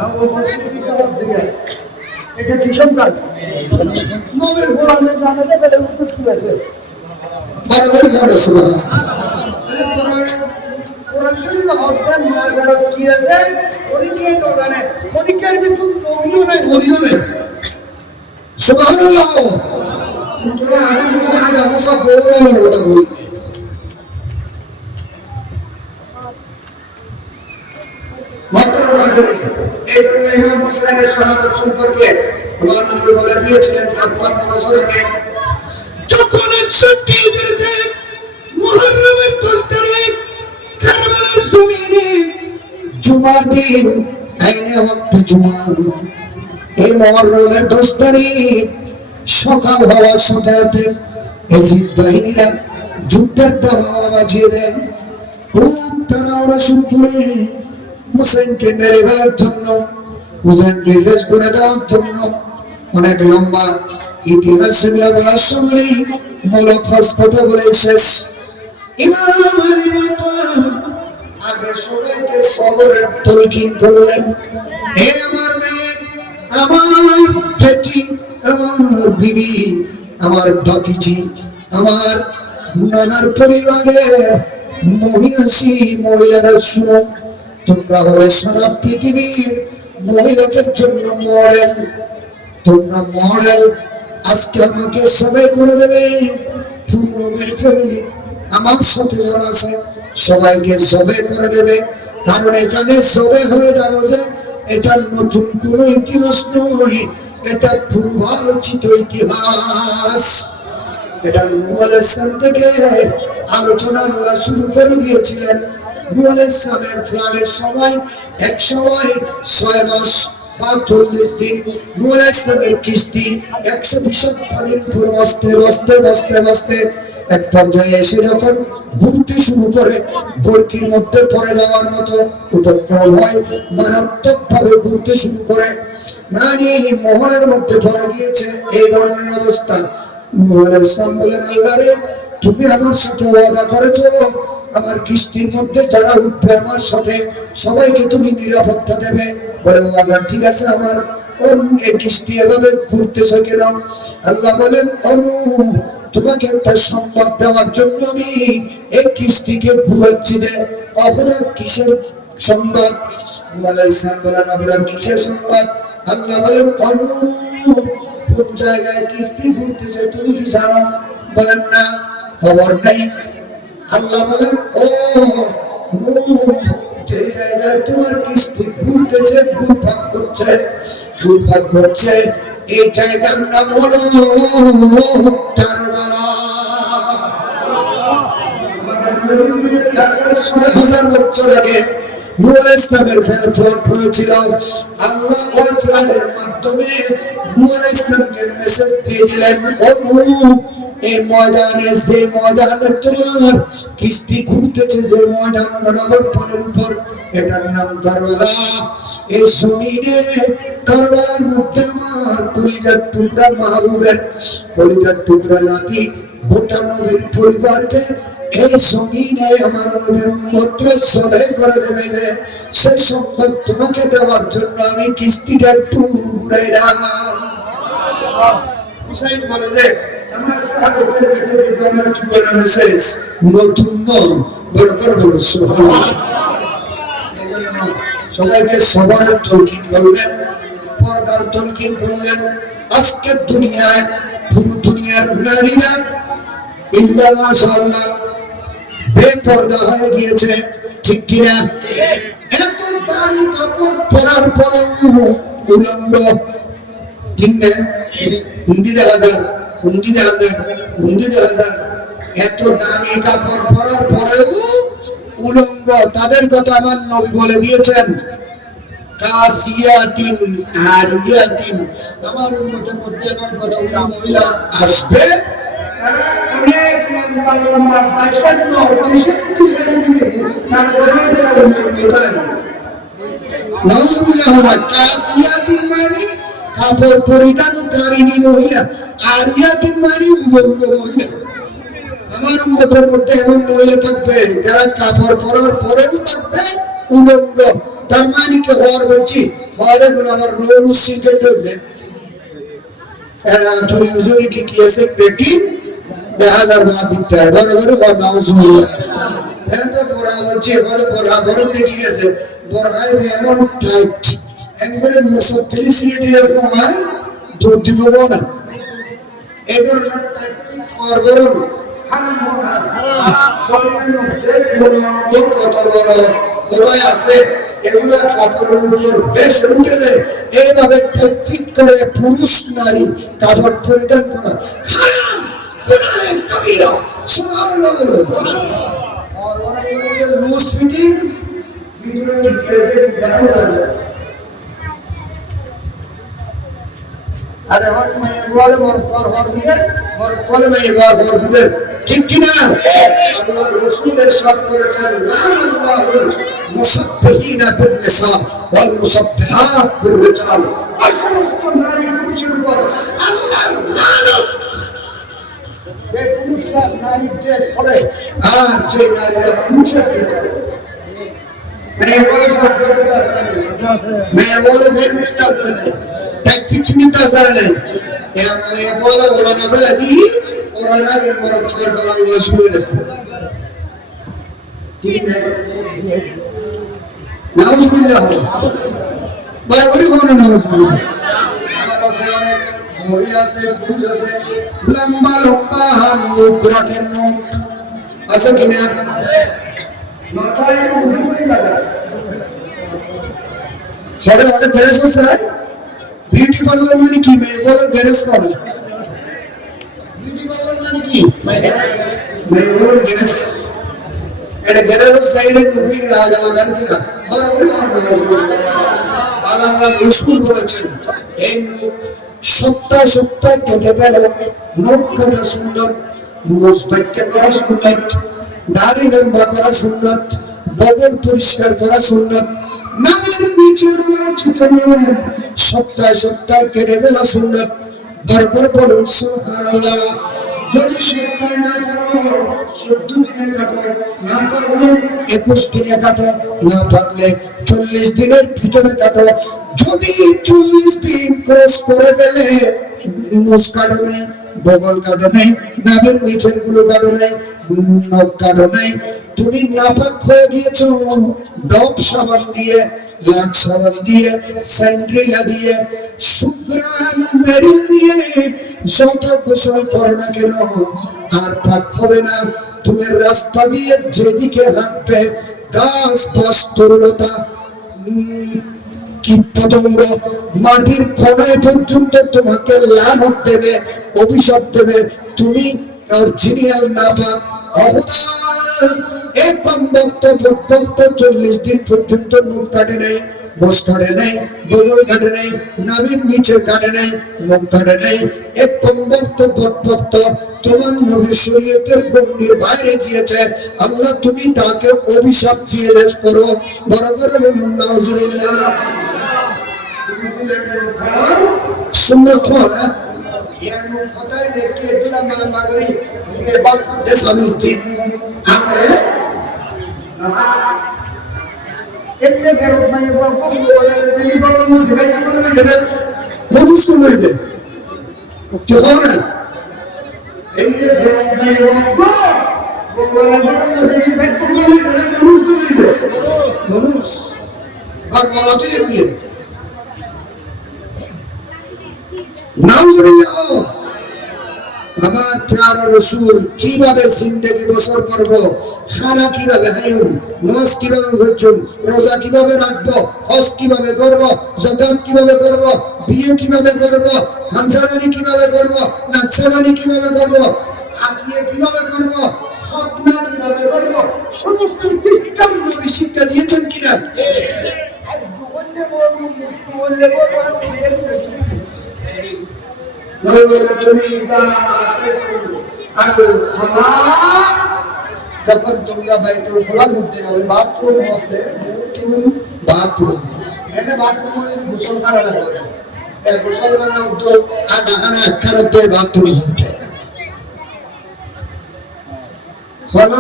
আবু বকর সিদ্দিক এটা কি সন্তান নবীর গোলামের জানাতে পেলে উত্তর কি আছে বারবার মনে সুবহানাল্লাহ কোরআন শরীফে অধ্যায় মারবার কি আছে পরীক্ষা দোকানে পরীক্ষার ভিতর নবীও নাই ওলিও নাই সুবহানাল্লাহ তোরা আগে মুসা গৌরবের কথা বলি মাত্র এই জন্য ইমাম মুসলিমের শাহাদাত সম্পর্কে আমার নবী বলে দিয়েছিলেন 56 বছর আগে যখন 61 হিজরিতে মুহররমের 10 তারিখ কারবালার জমিনে জুমার দিন আইনে ওয়াক্ত জুমা এই মুহররমের 10 তারিখ সকাল হওয়ার সাথে সাথে এজিদ বাহিনীরা যুদ্ধের দাওয়া বাজিয়ে দেয় খুব তাড়াহুড়া শুরু করে মুসলিমকে মেরে ফেলার জন্য মুসলিমকে শেষ করে দেওয়ার জন্য অনেক লম্বা ইতিহাস সেগুলো বলার সময় মূলখস কথা বলে শেষ ইমাম আলী মাতাম আগে সবাইকে সবরের তলকিন করলেন হে আমার মেয়ে আমার বেটি আমার বিবি আমার ভাতিজি আমার নানার পরিবারের মহিষী মহিলারা শুনো তোমরা হলে সারা পৃথিবীর মহিলাদের জন্য মডেল তোমরা মডেল আজকে আমাকে সবাই করে দেবে পূর্ণবীর ফ্যামিলি আমার সাথে যারা আছে সবাইকে সবাই করে দেবে কারণ এখানে সবাই হয়ে যাবো যে এটা নতুন কোন ইতিহাস নয় এটা পূর্বালোচিত ইতিহাস এটা নূহ আলাইহিস সালাম থেকে আলোচনা আল্লাহ শুরু করে দিয়েছিলেন নূহ আলাইহিস সালামের ফ্লাডের সময় এক সময় 6 মাস 40 দিন নূহ আলাইহিস সালামের কিস্তি 120 পানির উপর বসতে এক পর্যায়ে এসে যখন ঘুরতে শুরু করে গর্কির মধ্যে পড়ে যাওয়ার মতো উপক্রম হয় মারাত্মক ভাবে ঘুরতে শুরু করে মানে মোহনের মধ্যে পড়ে গিয়েছে এই ধরনের অবস্থা নূহ আলাইহিস সালাম বলেন আল্লাহ রে তুমি আমার সাথে ওয়াদা করেছো আমার কিস্তির মধ্যে যারা উঠবে আমার সাথে সবাইকে তুমি নিরাপত্তা দেবে বলে ওয়াদা ঠিক আছে আমার এই কিস্তি এভাবে ঘুরতেছে কেন আল্লাহ বলেন অনু তোমাকে একটা সংবাদ দেওয়ার জন্য আমি এই কিস্তিকে ঘুরাচ্ছি যে আপনার কিসের সংবাদ নূহ আলাইহিস সালাম বলেন আপনার কিসের সংবাদ আল্লাহ বলেন অনু কোন জায়গায় কিস্তি ঘুরতেছে তুমি কি জানো বলেন না খবর নাই আল্লাহ বলেন ও যে জায়গায় তোমার কিস্তি ঘুরতেছে ঘুরপাক করছে এই জায়গার নাম হলো কারবালা 6000 বছর আগে নূহ আলাইহিস সালামের ফ্লাড হয়েছিল আল্লাহ ওই ফ্লাডের মাধ্যমে নূহ আলাইহিস সালামকে মেসেজ দিয়ে দিলেন ও নূহ এই ময়দানে, যে ময়দানে তোমার কিস্তি ঘুরতেছে, যে ময়দান বরাবর পানির উপর, এটার নাম কারবালা। এই জমিনে কারবালার মধ্যে আমার কলিজার টুকরা মাহবুবের কলিজার টুকরা নাতি গোটা নবীর পরিবারকে এই জমিনে আমার নবীর উম্মতরে সবাই করে দেবে যে সেই সম্পদ তোমাকে দেওয়ার জন্য আমি কিস্তিটা একটু ঘুরাইলাম। হুসাইন বলে যে আমার শাহাদাতের মেসেজ, আমার ঠিকানা মেসেজ নতুন নয়, বড় করে বলো সুবহানাল্লাহ। এইজন্য সবাইকে সবার তৌকিদ করলেন, পর্দার তৌকিদ করলেন। আজকের দুনিয়ায় পুরো দুনিয়ার নারীরা ইল্লা মাশাআল্লাহ বেপর্দা হয়ে গিয়েছে, ঠিক কিনা? এত দামি কাপড় পরার পরেও উলঙ্গ, ঠিক না? এত দামি কাপড় পরার পরেও উলঙ্গ, তাদের কথা আমার নবী বলে দিয়েছেন কাসিয়াতিন আরিয়াতিন। আমার উম্মতের মধ্যে এমন কতগুলো মহিলা আসবে তারা অনেক লম্বা লম্বা 63 সেন্টিমিটার, তারপরে তারা উলঙ্গ। নাউজুবিল্লাহ। কাসিয়াতিন মানে কাপড় পরিধানকারিণী মহিলা, আরিয়াতিন মানে উলঙ্গ মহিলা। আমার উম্মতের মধ্যে এমন মহিলা থাকবে যারা কাপড় পরার পরেও থাকবে উলঙ্গ। তার মানে কি হওয়ার বলছি, হওয়ারে গুণ আমার রোল উৎসিকে চলবে। তোর ইউজুরি কি আছে বেটি 1000 বাদ দিতে হয়, বড় করে হওয়ার নাউজুবিল্লাহ। তো পড়া বলছি, আমাদের পড়া বরতে ঠিক আছে, পড়ায় এমন টাইট একবারে 30 দিয়ে কমায় দুধ দিব না। এই ধরনের খাওয়ার গরম কত বড় কোথায় আছে, এগুলা কাপড়ের উপর বেশ উঠে যায়। এইভাবে ঠিক করে পুরুষ নারী কাপড় পরিধান করা হারাম, কাবিরা। সুবহানাল্লাহ বলো। আর লুজ ফিটিং ভিতরে আরে হন মেয়ে বলে মোর কর হর দিলে মোর কলে মেয়ে বার হর দিলে, ঠিক কি না? আল্লাহ রাসূল ইরশাদ করেছেন লানাল্লাহুল মুসাব্বিহিনা বিন নিসা ওয়াল মুসাব্বিহাত বির রিজাল। সমস্ত নারী পুরুষের উপর আল্লাহর লানত। যে পুরুষরা নারী ড্রেস পরে আর যে নারীরা পুরুষের ড্রেস পরে, मैं बोले फिर भी चलते नहीं, टैग फिट नहीं था सर नहीं, या मैं बोला ना बोला जी, और ना कि मर छोड़ कर वो शुरू रखो, ठीक है? नाउज़ुबिल्लाह हो, बराबरी होना नाउज़ुबिल्लाह। हमारा से उन्हें महिला से पुरुष से लंबा लंबा हम लोग रखे नोक, ऐसा किन्हें माताएं को उधर नहीं लगा। हटे हटे गैरेज में सर ब्यूटी पार्लर मानी की मैं बोला गैरेज वाला ब्यूटी पार्लर मानी की मैं बोला गैरेज एड गैरेज सही रे कुकी राजा लगा किरा बराबर আল্লাহ রাসূল বলেছেন এই সপ্তাহে সপ্তাহে কেটে ফেলো, নখ কাটা সুন্নাত, মুসবাক্কে করা সুন্নাত, দাড়ি লম্বা করা সুন্নাত, বগল পরিষ্কার করা সুন্নাত, নামের নিচের মাঝখানে সপ্তাহে সপ্তাহে কেটে ফেলা সুন্নাত। বরকর বলুন সুবহানাল্লাহ। যদি সপ্তাহে না পারো 14 দিনে কাটো, না পারলে 21 দিনে কাটো, না পারলে 40 দিনের ভিতরে কাটো। যদি 40 দিন ক্রস করে গেলে মুখ কাটো নাই, বগল কাটো নাই, নাভের নিচের গুলো কাটো নাই, নখ কাটো নাই, তুমি নাপাক হয়ে গিয়েছো, ডব সাবান দিয়ে, লাট সাবান দিয়ে, স্যান্ড্রিলা দিয়ে, সুগ্রান মেরিল দিয়ে যত গোসল করো না কেন আর পাক হবে না। তুমি রাস্তা দিয়ে যেদিকে হাঁটবে গাছ বাস তরুলতা কীটপতঙ্গ মাটির কোনায় পর্যন্ত তোমাকে লানত দেবে, অভিশাপ দেবে। তুমি অরিজিনাল নাপাক অবদান এক কম বক্ত 40 দিন পর্যন্ত মুখ কাটে নাই, মোষ কাটে নাই, বগল কাটে নাই, নাভির নিচে কাটে নাই, মুখ কাটে নাই, এক কম বক্তব্য তোমার নবীর শরীয়তের গণ্ডির বাইরে গিয়েছে, আল্লাহ তুমি তাকে অভিশাপ দিয়ে লেজ করো। বড় করে বলুন নাউজুবিল্লাহ। সুন্নাত না এর মুখ কথাই দেখে দিলাম মানে মাগরি ये बात this one is deep आते हैं इतने बेरोज में वो को बोले जल्दी बोलो मुझे भाई बोलो जब मुझे सुन लीजिए क्यों होना इतने बेरोज में वो को बोले जल्दी भाई तुम बोलो जल्दी मुझे सुन लीजिए मनुष्य और बोलते हैं नाउजुबिल्लाह আমার প্যারা রাসূল কিভাবে জিন্দেগি বসর করব, খানা কিভাবে খাইম, নামাজ কিভাবে পড়ছুম, রোজা কিভাবে রাখব, হজ কিভাবে করব, যাকাত কিভাবে করব, বিয়ে কিভাবে করব, হানসারানি কিভাবে করব, নাচরানি কিভাবে করব, আকিয়ে কিভাবে করব, খতনা কিভাবে করব, সমস্ত সিস্টেম নবী শিক্ষা দিয়েছেন কিনা? যখন তোমরা বাইতুল খোলার মধ্যে যাবে বাথরুম মধ্যে বাথরুম এখানে বাথরুম গোসল করা হবে গোসল করা হতো আধা খানা একখান হতো বাথরুম হতো হলো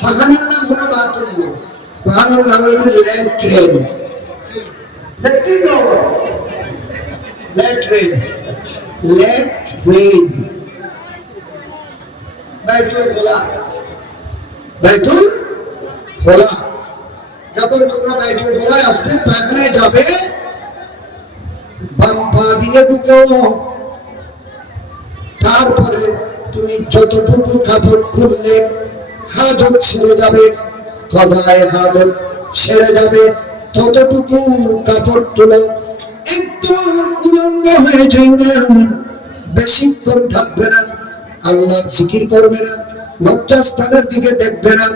ফাঁকানির নাম হলো বাথরুম ফাঁকানির নাম হলো ল্যাট্রিন ল্যাট্রিন ল্যাট্রিন বাইতুল খোলা বাইতুল খোলা যখন তোমরা বাইতুল খোলায় আসবে পায়খানায় যাবে বাম পা দিয়ে ঢুকো তারপরে তুমি যতটুকু কাপড় খুললে হাজত সেরে যাবে কাজায়ে হাজত সেরে যাবে ততটুকু কাপড় তুলো একদম উলঙ্গ হয়ে যাই না বেশিক্ষণ থাকবে না আল্লাহর জিকির করবে না লজ্জাস্থানের দিকে দেখবে না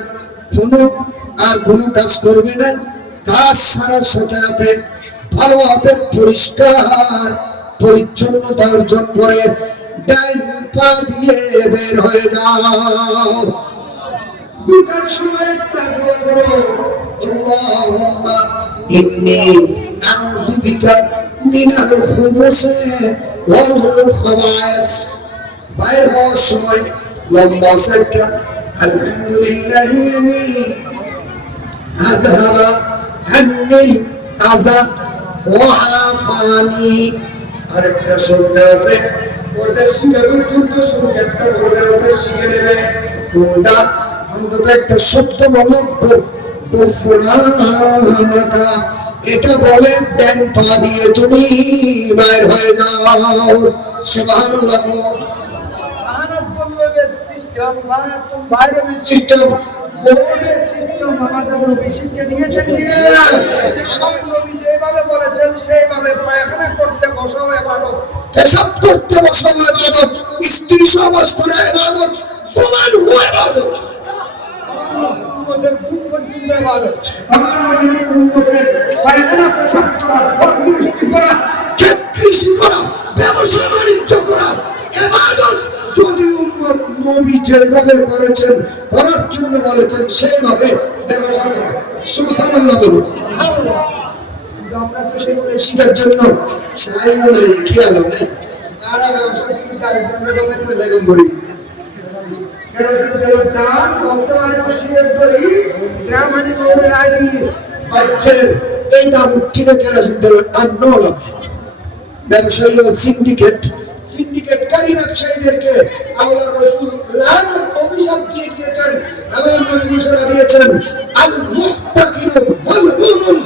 কোনো কাজ করবে না কাজ সারার সাথে সাথে ভালোভাবে পরিষ্কার পরিচ্ছন্নতা অর্জন করে ডাইন পা দিয়ে বের হয়ে যাও দুটার সময় তাকওয়া করো আল্লাহুম্মা ইন্নী আউযু বিকা মিনাল খুবুসি ওয়াল খাবায়েস বাইর হওয়ার সময় লম্বা সেটা আলহামদুলিল্লাহি আযহাবা আন্নি আযা ওয়া আফানি আরেকটা শব্দ আছে ওটা শিখে কিন্তু সুরটা পড়বে ওটা শিখে নেবে কোনটা অন্তত একটা শব্দ বলো গোফরানাকা এটা বলে ডান পা দিয়ে তুমি বাইর হয়ে যাও সুবহানাল্লাহ মানব বলবের সিস্টেম মানব বাইরের সিস্টেম বলবের সিস্টেম আমাদের নবী শিক্ষা দিয়েছেন কিনা আমার নবী যেভাবে বলেছেন সেইভাবে পায়খানা করতে বসো ইবাদত পেশাব করতে বসো ইবাদত স্ত্রী সহবাস করে ইবাদত কোরআন হুয়া ইবাদত আমাদের পূর্বদিন ইবাদত আমাদের উম্মতের পায়খানা পেশাব করা কর্মসূচি করা ক্ষেত কৃষি করা ব্যবসা বাণিজ্য করা ইবাদত যদি উম্মত নবী যেভাবে করেছেন করার জন্য বলেছেন সেইভাবে ব্যবসা করা সুবহানাল্লাহ বলুন আমরা তো সেগুলো শিখার জন্য চাই বলে খেয়াল নেই আর ব্যবসা শিখি তার জন্য বলে লেগন করি কেরোসিন তেলের দাম বর্তমানে বসিয়ে ধরি গ্রামানি মৌরের আইনি বাচ্চার এই দাম উঠিয়ে কেরোসিন তেলের আন্ন লাগে ব্যবসায়ী সিন্ডিকেটকারী ব্যবসায়ীদেরকে আল্লাহর রাসূল লানত অভিশাপ দিয়ে দিয়েছেন এবং নবী ঘোষণা দিয়েছেন আল মুত্তাকিরু ওয়াল মুমিন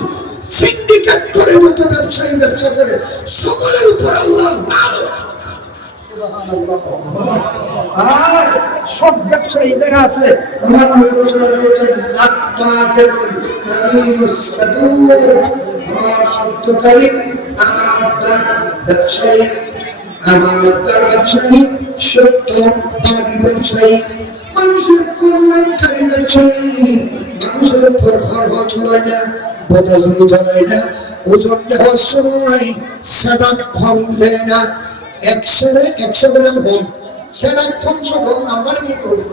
সিন্ডিকেট করে যত ব্যবসায়ী ব্যবসা করে সকলের উপর আল্লাহর লানত আর সব ব্যবসায়ীদের আছে আমার নবী ঘোষণা দিয়েছেন আত্মাকের আমিনুস সাদুক আমার সত্যকারী আমানতদার ব্যবসায়ী আমানতদার ব্যবসায়ী সত্যবাদী ব্যবসায়ী মানুষের কল্যাণকারী ব্যবসায়ী মানুষের উপর খরচ চলায় না বদাজুরি চলায় না ওজন দেওয়ার সময় সেটা কম দেয় না, 100 গ্রাম হোক, সেটা কম শত আমার কি করবো?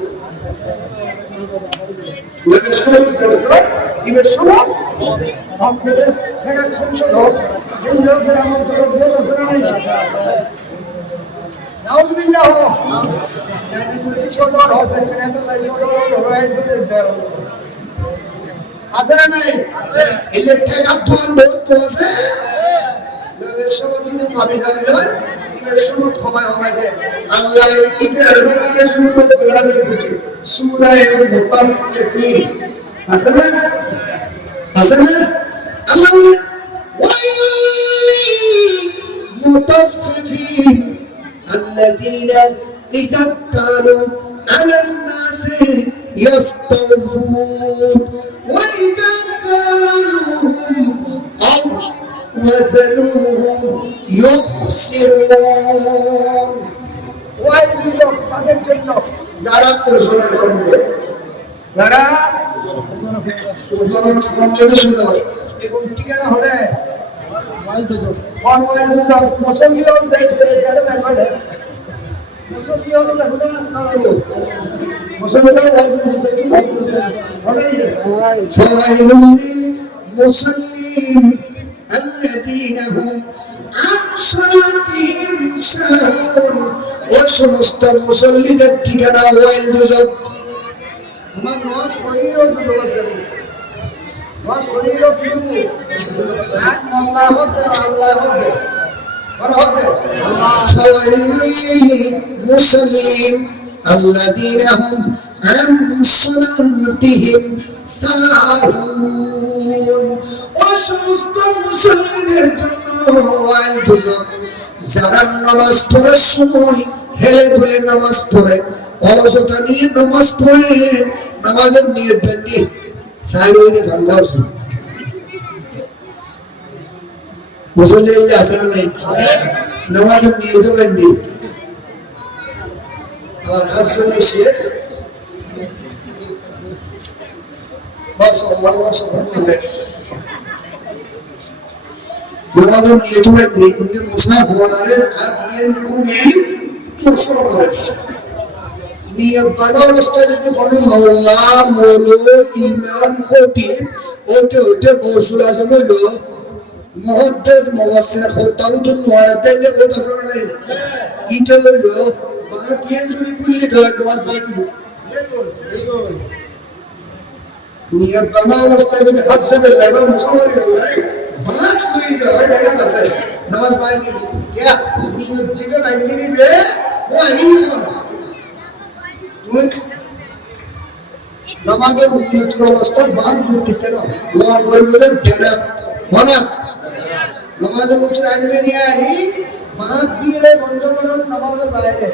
আছে না নাই? এলে ঠেকা ধন বহুত আছে। এর সময় কিন্তু চাবি যাবে না। এর সময় ক্ষমা দে। আল্লাহ ইতের মধ্যে সুন্দর করে দিয়েছে। সূরা মুতাফফিফিন। আছে না? আছে না? আল্লাহ মুতাফফিফিন الذين إذا كانوا على الناس يستوفون وإذا كالوهم أو وزنوهم يخسرون যারা ওজনে কম দেয়, যারা ওজনে কম দেয়, এবং ঠিকানা হলে মুসলিম الذين هم عن صلاتهم ساهون ওই সমস্ত মুসল্লিদের ঠিকানা ওয়াইল দুজক। আমার নামাজ শরীরও দুজক আছে, নামাজ শরীরও কি আল্লাহ হতে আল্লাহ হতে আর হতে ফাওয়াইল মুসল্লিন الذين هم عن صلاتهم ساهون ওই সমস্ত মুসল্লিদের জন্য ওয়াইল দুজক, যারা নামাজ পড়ার সময় হেলে দুলে নামাজ পড়ে, অলসতা নিয়ে নামাজ পড়ে, নামাজের নিয়ত বান্ধি সাইড হইতে ভাঙ্গা উচিত। মুসল্লি আছে না নাই? নামাজের নিয়ত বান্ধি আমার কাজ করে এসে নামাজের নিয়ত বান্ধি কিন্তু মুসাফ হওয়ারে আদিয়েন কুমি প্রশ্ন করে নিয়ত বাঁধা অবস্থায় যদি বলে মাওলা মৌলো ইমাম খতিব ওতে ওতে কৌশল আছে বললো মহদ্দেশ মহাসের খোদ্দাও তো নোয়ারাতে এলে খোদ আছে না নাই? ইতে বললো বাংলা কেন চুরি করলে ধর তোমার বলবো নিয়ত বাঁধা অবস্থায় যদি হাত সে বেল্লাই বা মুসাফরি বেল্লাই ভাত দুই দেওয়ার দেখা আছে নামাজ পায়নি ইয়া নিয়ত জিবে বাইন্দি দিবে ও এই নামাজের নিয়তের অবস্থা বাদ দিতে না লং পরিবর্তন দেনা মনে নামাজের ভিতরে আনবে নিয়ে আনি বাদ দিয়ে বন্ধ করুন নামাজের বাইরে,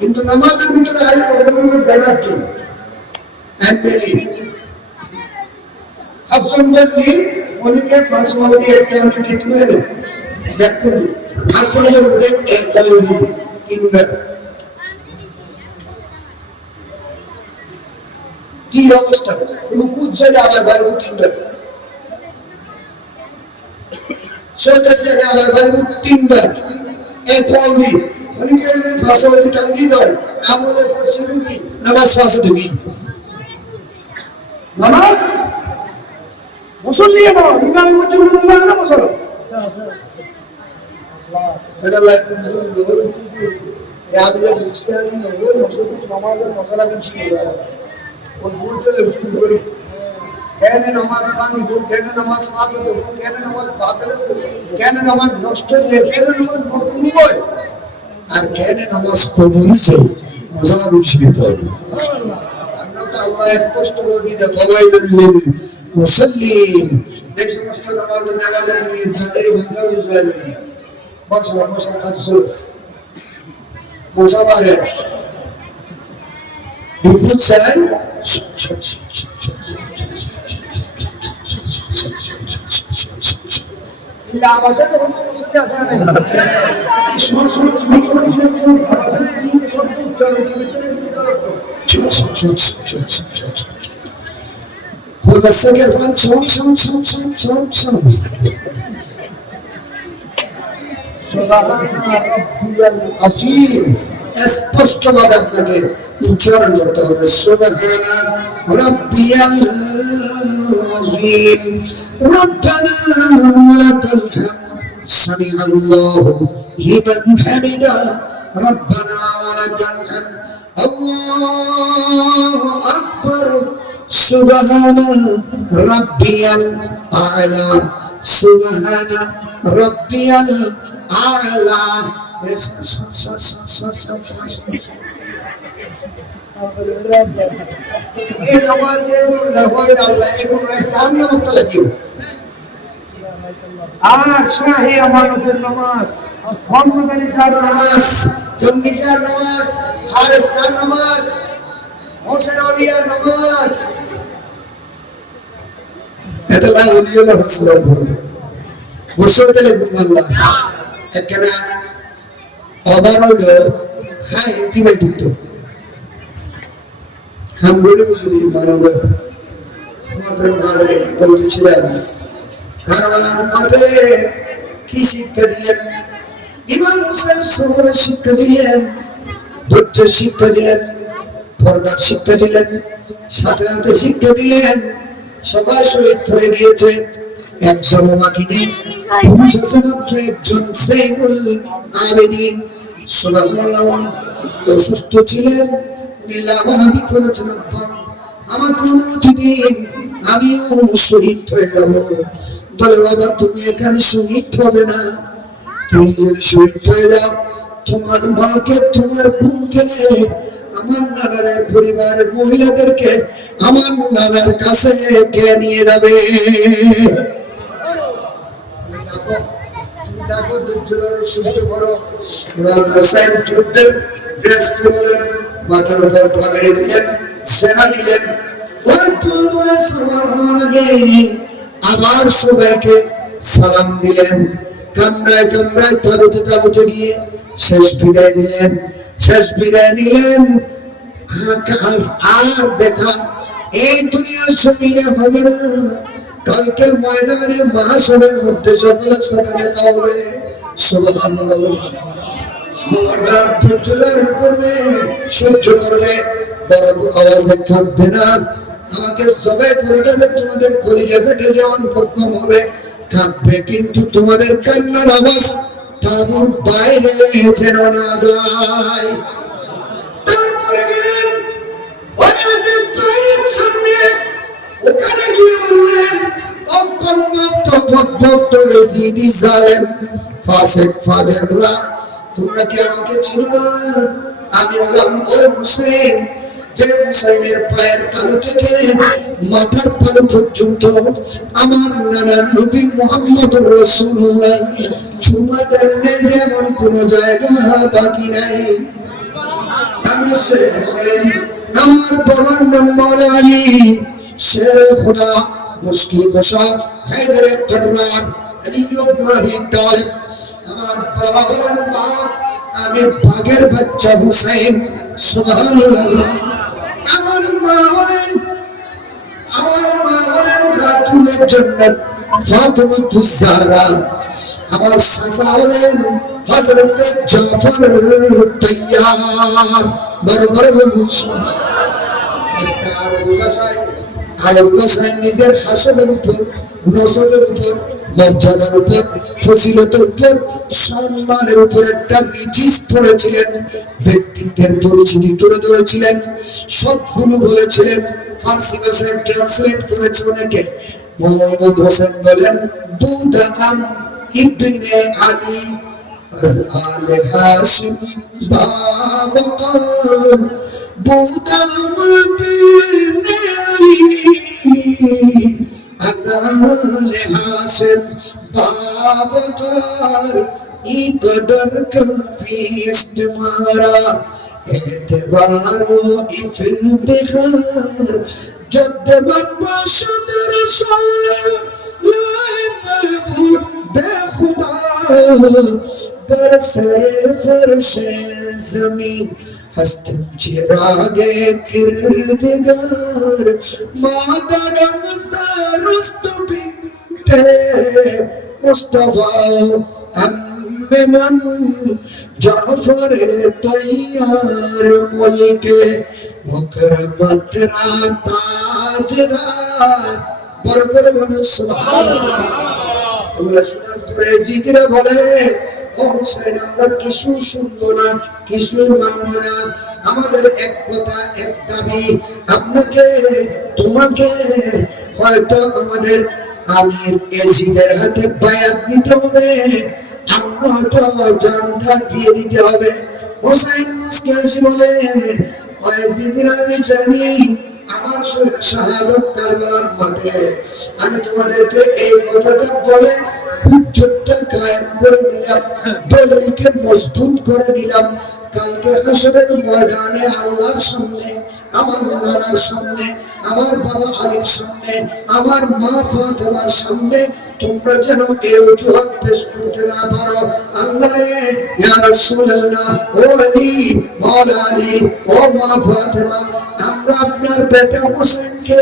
কিন্তু নামাজের ভিতরে আনি কখনো দেনা দিন আনবে হাসন জল্লি অনেকে ফাঁসওয়ালি একটা আমি দিতে হলো দেখুন হাসনের মধ্যে এক হলো তিনবার কি অবস্থা রুকু যায় আবার বারবু তিনবার সৈদাসে আবার বারবু তিনবার এক হলি অনেকে ফাঁসওয়ালি টাঙ্গি দাও আমলে পশ্চিমী নামাজ ফাঁসে দেবি নামাজ মুসল্লি না ইমাম মুজুল্লাহ না মুসল্লি আল্লাহ يا ابن الاسلام نزول مشروط نماز المصلاه بنشي والبوت لوشي بيقول كان نماز পানি ফুল কেন নামাজ পাঁচ তো কেন নামাজ বাতিল কেন নামাজ নষ্ট হয়ে কেন নামাজ ভুল হয় আর কেন নামাজ কবুল হয়েছে মশলা বলছি তো আল্লাহ তাআলা স্পষ্ট করে দিতে ফাওয়াইলুল লিল মুসাল্লিন যে সমস্ত নামাজের নিয়ে তাদের ভাঙা যায় বছর বছর কাজ মুসাবারে রুকু চাই ইল্লা আবাসে তো কোনো মুসল্লি আপনারা নাই শুন আবাসে এই শব্দ উচ্চারণ করতে স্পষ্টভাবে আপনাকে উচ্চারণ করতে হবে সুবহানা রাব্বিয়াল আযীম রব্বানা ওয়ালাকাল হামদ সামিআল্লাহু লিমান হামিদা রব্বানা ওয়ালাকাল হামদ আল্লাহু আকবার সুবহানা রাব্বিয়াল আ'লা সুবহানা রাব্বিয়াল আ'লা আর শাহী আমানতের নামাজ মোহাম্মদ আলী সাহেব নামাজ জঙ্গিজার নামাজ হারেস শাহ নামাজ হোসেন আলিয়ার নামাজ এটা না উলিয়া রাসূলুল্লাহ বলতে গোসল দিলে আল্লাহ একখানা আবার হলো হ্যাঁ এটিভাই ঢুকতো হামগুলি বুঝলি মানব মাদের মাদের বলতেছিলেন কারবালার মাঠে কি শিক্ষা দিলেন ইমাম হোসেন সবরের শিক্ষা দিলেন ধৈর্যের শিক্ষা দিলেন পর্দার শিক্ষা দিলেন সাথে সাথে শিক্ষা দিলেন সবাই শহীদ হয়ে গিয়েছে একজন বাকি নেই পুরুষ আছে মাত্র একজন সেইনুল আবেদিন সুবহানাল্লাহ অসুস্থ ছিলেন লাভালাভি করেছেন আমাকে অনুমতি দিন আমিও শহীদ হয়ে যাব বলে বাবা তুমি এখানে শহীদ হবে না তুমি যদি শহীদ হয়ে যাও তোমার মাকে তোমার বোনকে আমার নানার পরিবারের মহিলাদেরকে আমার নানার কাছে কে নিয়ে যাবে মাথার উপর পাগড়ি দিলেন সেনা নিলেন আবার সবাইকে সালাম দিলেন কামরায় কামরায় তাবুতে তাবুতে গিয়ে শেষ বিদায় নিলেন আর দেখা এই দুনিয়ার জমিনে হবে না কালকে ময়দানে মহাসভার মধ্যে সকলের সাথে দেখা হবে সুবহানাল্লাহ খবরদার ধৈর্য ধারণ করবে সহ্য করবে বড় আওয়াজে কাঁদবে না আমাকে জবাই করে দেবে তোমাদের কলিজা ফেটে যাওয়ার কম হবে কাঁদবে কিন্তু তোমাদের কান্নার আওয়াজ তাঁবুর বাইরে যেন না যায় তারপরে গেলেন ওয়াজের বাইরের সামনে ওখানে গিয়ে বললেন অকম্মত ভদ্ভক্ত এসিডি জালেম ফাসিক ফাজেররা তোমরা কি আমাকে চিনো না আমি হলাম ওই মুসলিম যে মুসলিমের পায়ের তালু থেকে মাথার তালু পর্যন্ত আমার নানা নবী মুহাম্মদুর রাসূলুল্লাহ চুমা দেননি যেমন কোন জায়গা বাকি নাই আমি সেই মুসলিম আমার বাবার নাম মাওলা আলী শের খুদা মুশকিল কুশা হায়দার কর্রার আলী ইবনে আবি তালিব আমার বাবা হলেন বাপ আমি বাঘের বাচ্চা হুসাইন সুবহানাল্লাহ আমার মা হলেন খাতুনে জান্নাত ফাতিমাতুজ জাহরা আমার চাচা হলেন হযরত জাফর তাইয়ার বড় বলুন আরবি ভাষায় নিজের হাসবের উপর নসবের উপর মর্যাদার উপর ফজিলতের উপর সম্মানের উপর একটা ব্রিটিশ পড়েছিলেন ব্যক্তিত্বের পরিচিতি তুলে ধরেছিলেন সবগুলো বলেছিলেন ফার্সি ভাষায় ট্রান্সলেট করেছে অনেকে মোহাম্মদ হোসেন বলেন বুদাম ইবনে আলী আলে হাশিম বাবকার বুদাম ইবনে আলী আজালে হাশিম বাবকার ইকদর কাফি ইস্তেমারা এতবারো ইফতিখার জদ বশদ রসূল লাই মাহবুব বেখুদা বরসরে ফরশ জমিন हस्तम चिरागे किरदगार मादर मुस्तरस्त बिनते मुस्तफा মেমন জাফরে তৈয়ার মুলকে মুকরমত তাজদার বড় করে বলুন সুবহানাল্লাহ। ওগুলা শোনার পরে জিকিরা বলে ও হুসাইন আমরা কিছু শুনবো না, কিছু মানবো না, আমাদের এক কথা এক দাবি, আপনাকে তোমাকে হয়তো আমাদের আমির এজিদের হাতে বায়াত নিতে হবে, আমরা হয়তো জানটা দিয়ে দিতে হবে। হুসাইন মুস্কি হাসি বলে ও এজিদের আমি জানি আমার শাহাদাত কারবালার মাঠে আমি তোমাদেরকে এই কথাটা বলে হুজ্জতটা কায়েম করে নিলাম, দলিলকে মজবুত করে নিলাম। কালকে হাসরের ময়দানে আল্লাহর সামনে, আমার নানার সামনে, আমার বাবা আলীর সামনে, আমার মা ফাতেমার সামনে তোমরা যেন এই অজুহাত পেশ করতে না পারো, আল্লাহ রে ইয়া রাসূলুল্লাহ, ও আলী মাওলা আলী, ও মা ফাতেমা, আমরা আপনার বেটা হোসেনকে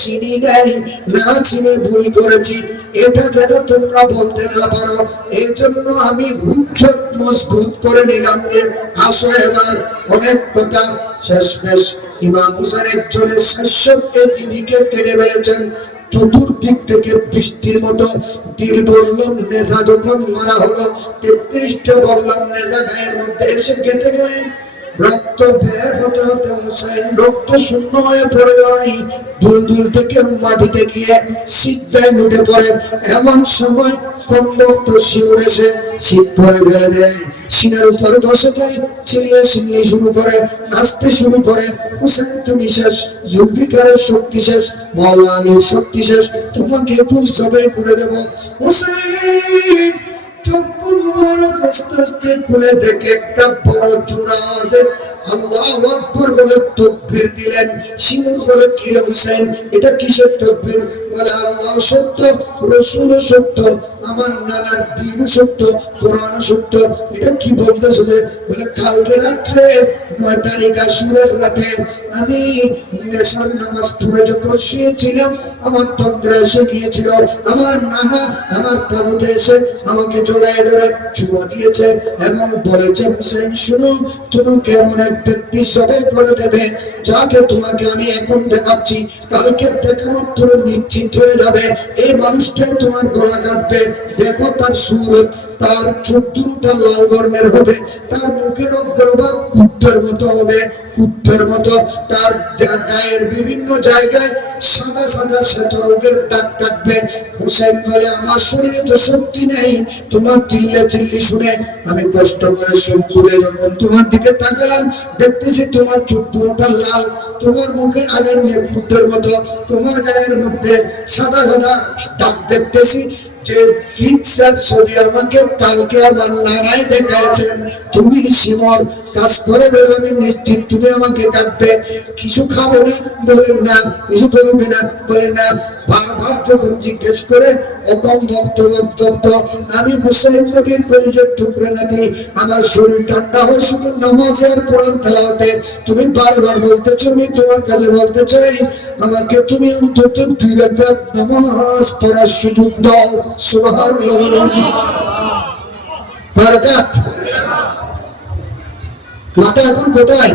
চিনি নাই, না চিনে ভুল করেছি, এটা যেন তোমরা বলতে না পারো, এই জন্য আমি হুজ্জত মজবুত করে নিলাম যে আসো এবার অনেক কথা শেষমেশ ইমাম হোসেন একজনের শেষকে যিনিকে টেনে বেড়েছেন, চতুর্দিক থেকে বৃষ্টির মতো তীর বললাম নেজা যখন মারা হলো 33টা বললাম নেজা গায়ের মধ্যে এসে গেঁথে গেলেন, রক্ত বের হতে হতে হোসেন রক্ত শূন্য হয়ে পড়ে যায়, দুলদুল থেকে মাটিতে গিয়ে সিজদায় লুটে পড়ে। এমন সময় কোন রক্ত শিমুর এসে শীত পরে ফেলে দেয়, সিনার উপর বসে যায়, চিলিয়ে চিলিয়ে শুরু করে, নাচতে শুরু করে, হোসেন তুমি শেষ, জুলফিকারের শক্তি শেষ, মাওলা আলীর শক্তি শেষ, তোমাকে খুব সবাই করে দেব। হোসেন চক্ষু মুবারক আস্তে আস্তে খুলে দেখে একটা বড় চূড়া আছে, আল্লাহু আকবার বলে তাকবীর দিলেন। সিংহ বলে কি রে হোসেন এটা কিসের তাকবীর? বলে আল্লাহ সত্য, রাসূল সত্য, আমার নানার দিন সত্য, কোরআন সত্য, এটা কি বলতেছ? বলে কালকে রাত্রে 9 তারিখ আশুরার রাতে আমি নেশার নামাজ পড়ে যখন শুয়েছিলাম আমার তন্দ্রা এসে গিয়েছিল, আমার নানা আমার তাবুতে এসে আমাকে জড়ায় ধরে চুমো দিয়েছে এবং বলেছে হোসেন শুনো তোমাকে এমন এক ব্যক্তি সবে করে দেবে যাকে তোমাকে আমি এখন দেখাচ্ছি, কালকে দেখানোর তোর নিশ্চিত হয়ে যাবে, এই মানুষটাই তোমার গলা কাটবে, দেখো তার সুরত, তার চুট্টুটা লাল বর্ণের হবে, তার মুখের অগ্রভাগ কুত্তের মতো হবে, কুত্তের মতো, তার গায়ের বিভিন্ন জায়গায় সাদা সাদা শ্বেত রোগের দাগ থাকবে। হোসেন বলে আমার শরীরে তো শক্তি নেই, তোমার চিল্লে চিল্লি শুনে আমি কষ্ট করে চোখ খুলে যখন তোমার দিকে তাকালাম দেখতেছি তোমার চুট্টুটা লাল, তোমার মুখের আগের নিয়ে কুত্তের মতো, তোমার গায়ের মধ্যে সাদা সাদা দাগ দেখতেছি, যে ফিক্সার ছবি আমাকে কালকে আমার নানাই দেখাচ্ছেন, তুমি শিমর কাজ করে বেরো, আমি নিশ্চিত তুমি আমাকে কাটবে, কিছু খাবে না? বলেন না। কিছু বলবে না? বলেন না। বারবার যখন জিজ্ঞেস করে অকম ভক্ত আমি হোসেন নবীর পরিচয় টুকরে নাকি, আমার শরীর ঠান্ডা হয় শুধু নামাজে আর কোরআন তেলাওয়াতে, তুমি বারবার বলতেছো, আমি তোমার কাছে বলতে চাই আমাকে তুমি অন্তত 2 রাকাত নামাজ পড়ার সুযোগ দাও। সুবহানাল্লাহ। বরকত মাতা এখন কোথায়?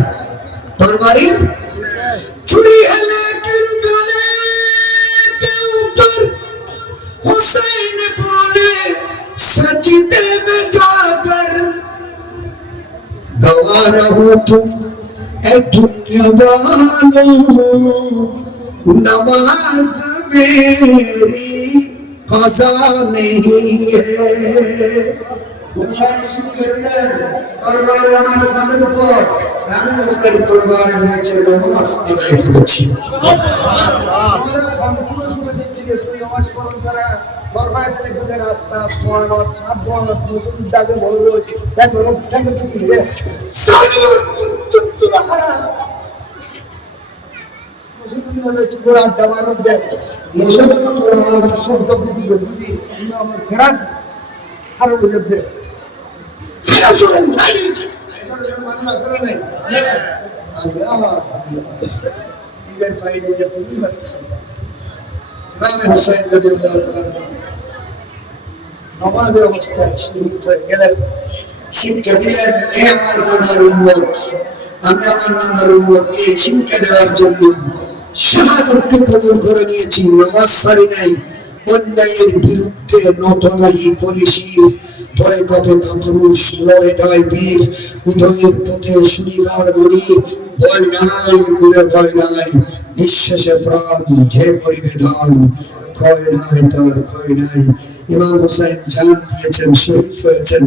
তরবারির চুরি হলে কিন্তু हुसैन बोले सजदे में जाकर गवारा हो तुम ए दुनिया वालों, नमाज मेरी कज़ा नहीं है। हुसैन सिंह कहते तलवार আমার কাঁধের উপর, আমি হোসেন তরবারের নিচে নামাজ আদায় করেছি। নামাজের অবস্থায় শহীদ হয়ে গেলেন। শিক্ষা দিলেন, এ আমার নানার উম্মত, আমি আমার নানার উম্মতকে শিক্ষা দেওয়ার জন্য শাহাদাতকে কবুল করে নিয়েছি, নামাজ ছাড়ি নাই, অন্যায়ের বিরুদ্ধে নত নাই পরিশীল, ভয় কপে কাপুরুষ, লয় দায় বীর, উদয়ের পথে শুনিবার বলি, ভয় নাই উড়ে ভয় নাই, নিঃশ্বাসে প্রাণ যে পরিবেদন, ক্ষয় নাই তার ক্ষয় নাই। ইমাম হোসেন জান দিয়েছেন, শহীদ হয়েছেন।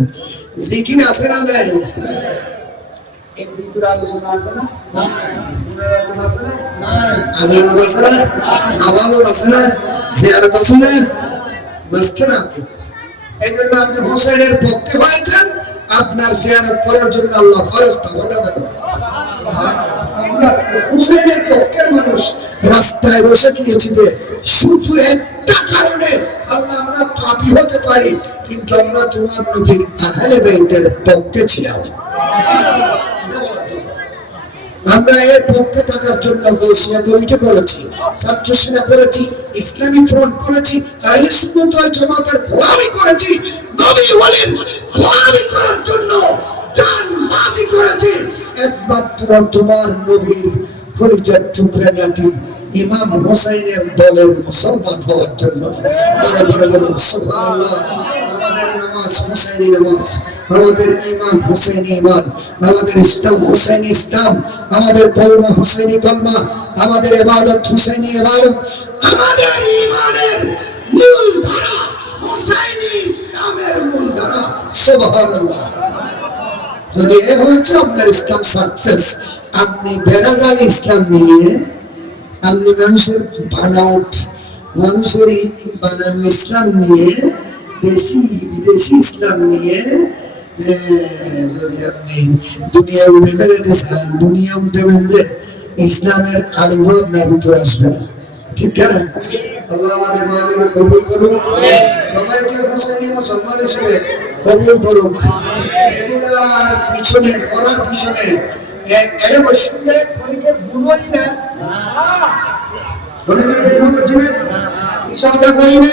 জিকির আছে না নাই? এই জিকির আলোচনা আছে না? আলোচনা আছে না? আজানত আছে না? নামাজত আছে না? জিয়ারত আছে না? বুঝতে না আপনি? এই জন্য আপনি হোসেনের পক্ষে হয়েছেন, আপনার জিয়ারত করার জন্য আল্লাহ ফেরেশতা পাঠাবেন। হুসেনের পক্ষের মানুষ রাস্তায় বসে গিয়েছিল শুধু একটা কারণে, আল্লাহ আমরা পাপী হতে পারি কিন্তু আমরা তোমার নবীর আহলে বাইতের পক্ষে ছিলাম। আমরা এর পক্ষে থাকার জন্য গৌসিয়া কমিটি করেছি, ছাত্র সেনা করেছি, ইসলামী ফ্রন্ট করেছি, আহলে সুন্নাত ওয়াল জামাতের গোলামি করেছি, নবী ওয়ালির গোলামি করার জন্য জান বাজি করেছি একমাত্র তোমার নবীর পরিচয় টুকরা নাতি ইমাম হোসেনের দলের মুসলমান হওয়ার জন্য। বড় বড় বলুন সুবহানাল্লাহ। আমাদের নামাজ হোসেনি নামাজ, আমাদের ঈমান হোসেনি ঈমান, আমাদের ইসলাম হোসেনি ইসলাম, আমাদের কলমা হোসেনি কলমা, আমাদের ইবাদত হোসেনি ইবাদত, আমাদের ঈমানের মূল ধারা হোসেনি ইসলামের মূল ধারা। সুবহানাল্লাহ। যদি এ হয়েছে আপনার ইসলাম সাকসেস। আপনি বেরাজালি ইসলাম নিয়ে, আপনি মানুষের বানাওট, মানুষের বানানো ইসলাম নিয়ে, দেশি বিদেশি ইসলাম নিয়ে যদি আপনি দুনিয়া উঠে ফেলতে চান, দুনিয়া উঠে ফেলতে ইসলামের আলিবাদ না ভিতরে আসবে না। ঠিক না? আল্লাহ আমাদের মাহফিল কবুল করুন, সবাইকে হোসেনি মুসলমান হিসেবে কবুল করুন। এগুলার পিছনে করার পিছনে এটা বসে অনেকে গুণই না, অনেকে গুণ হচ্ছে না, ইশারা পাই না।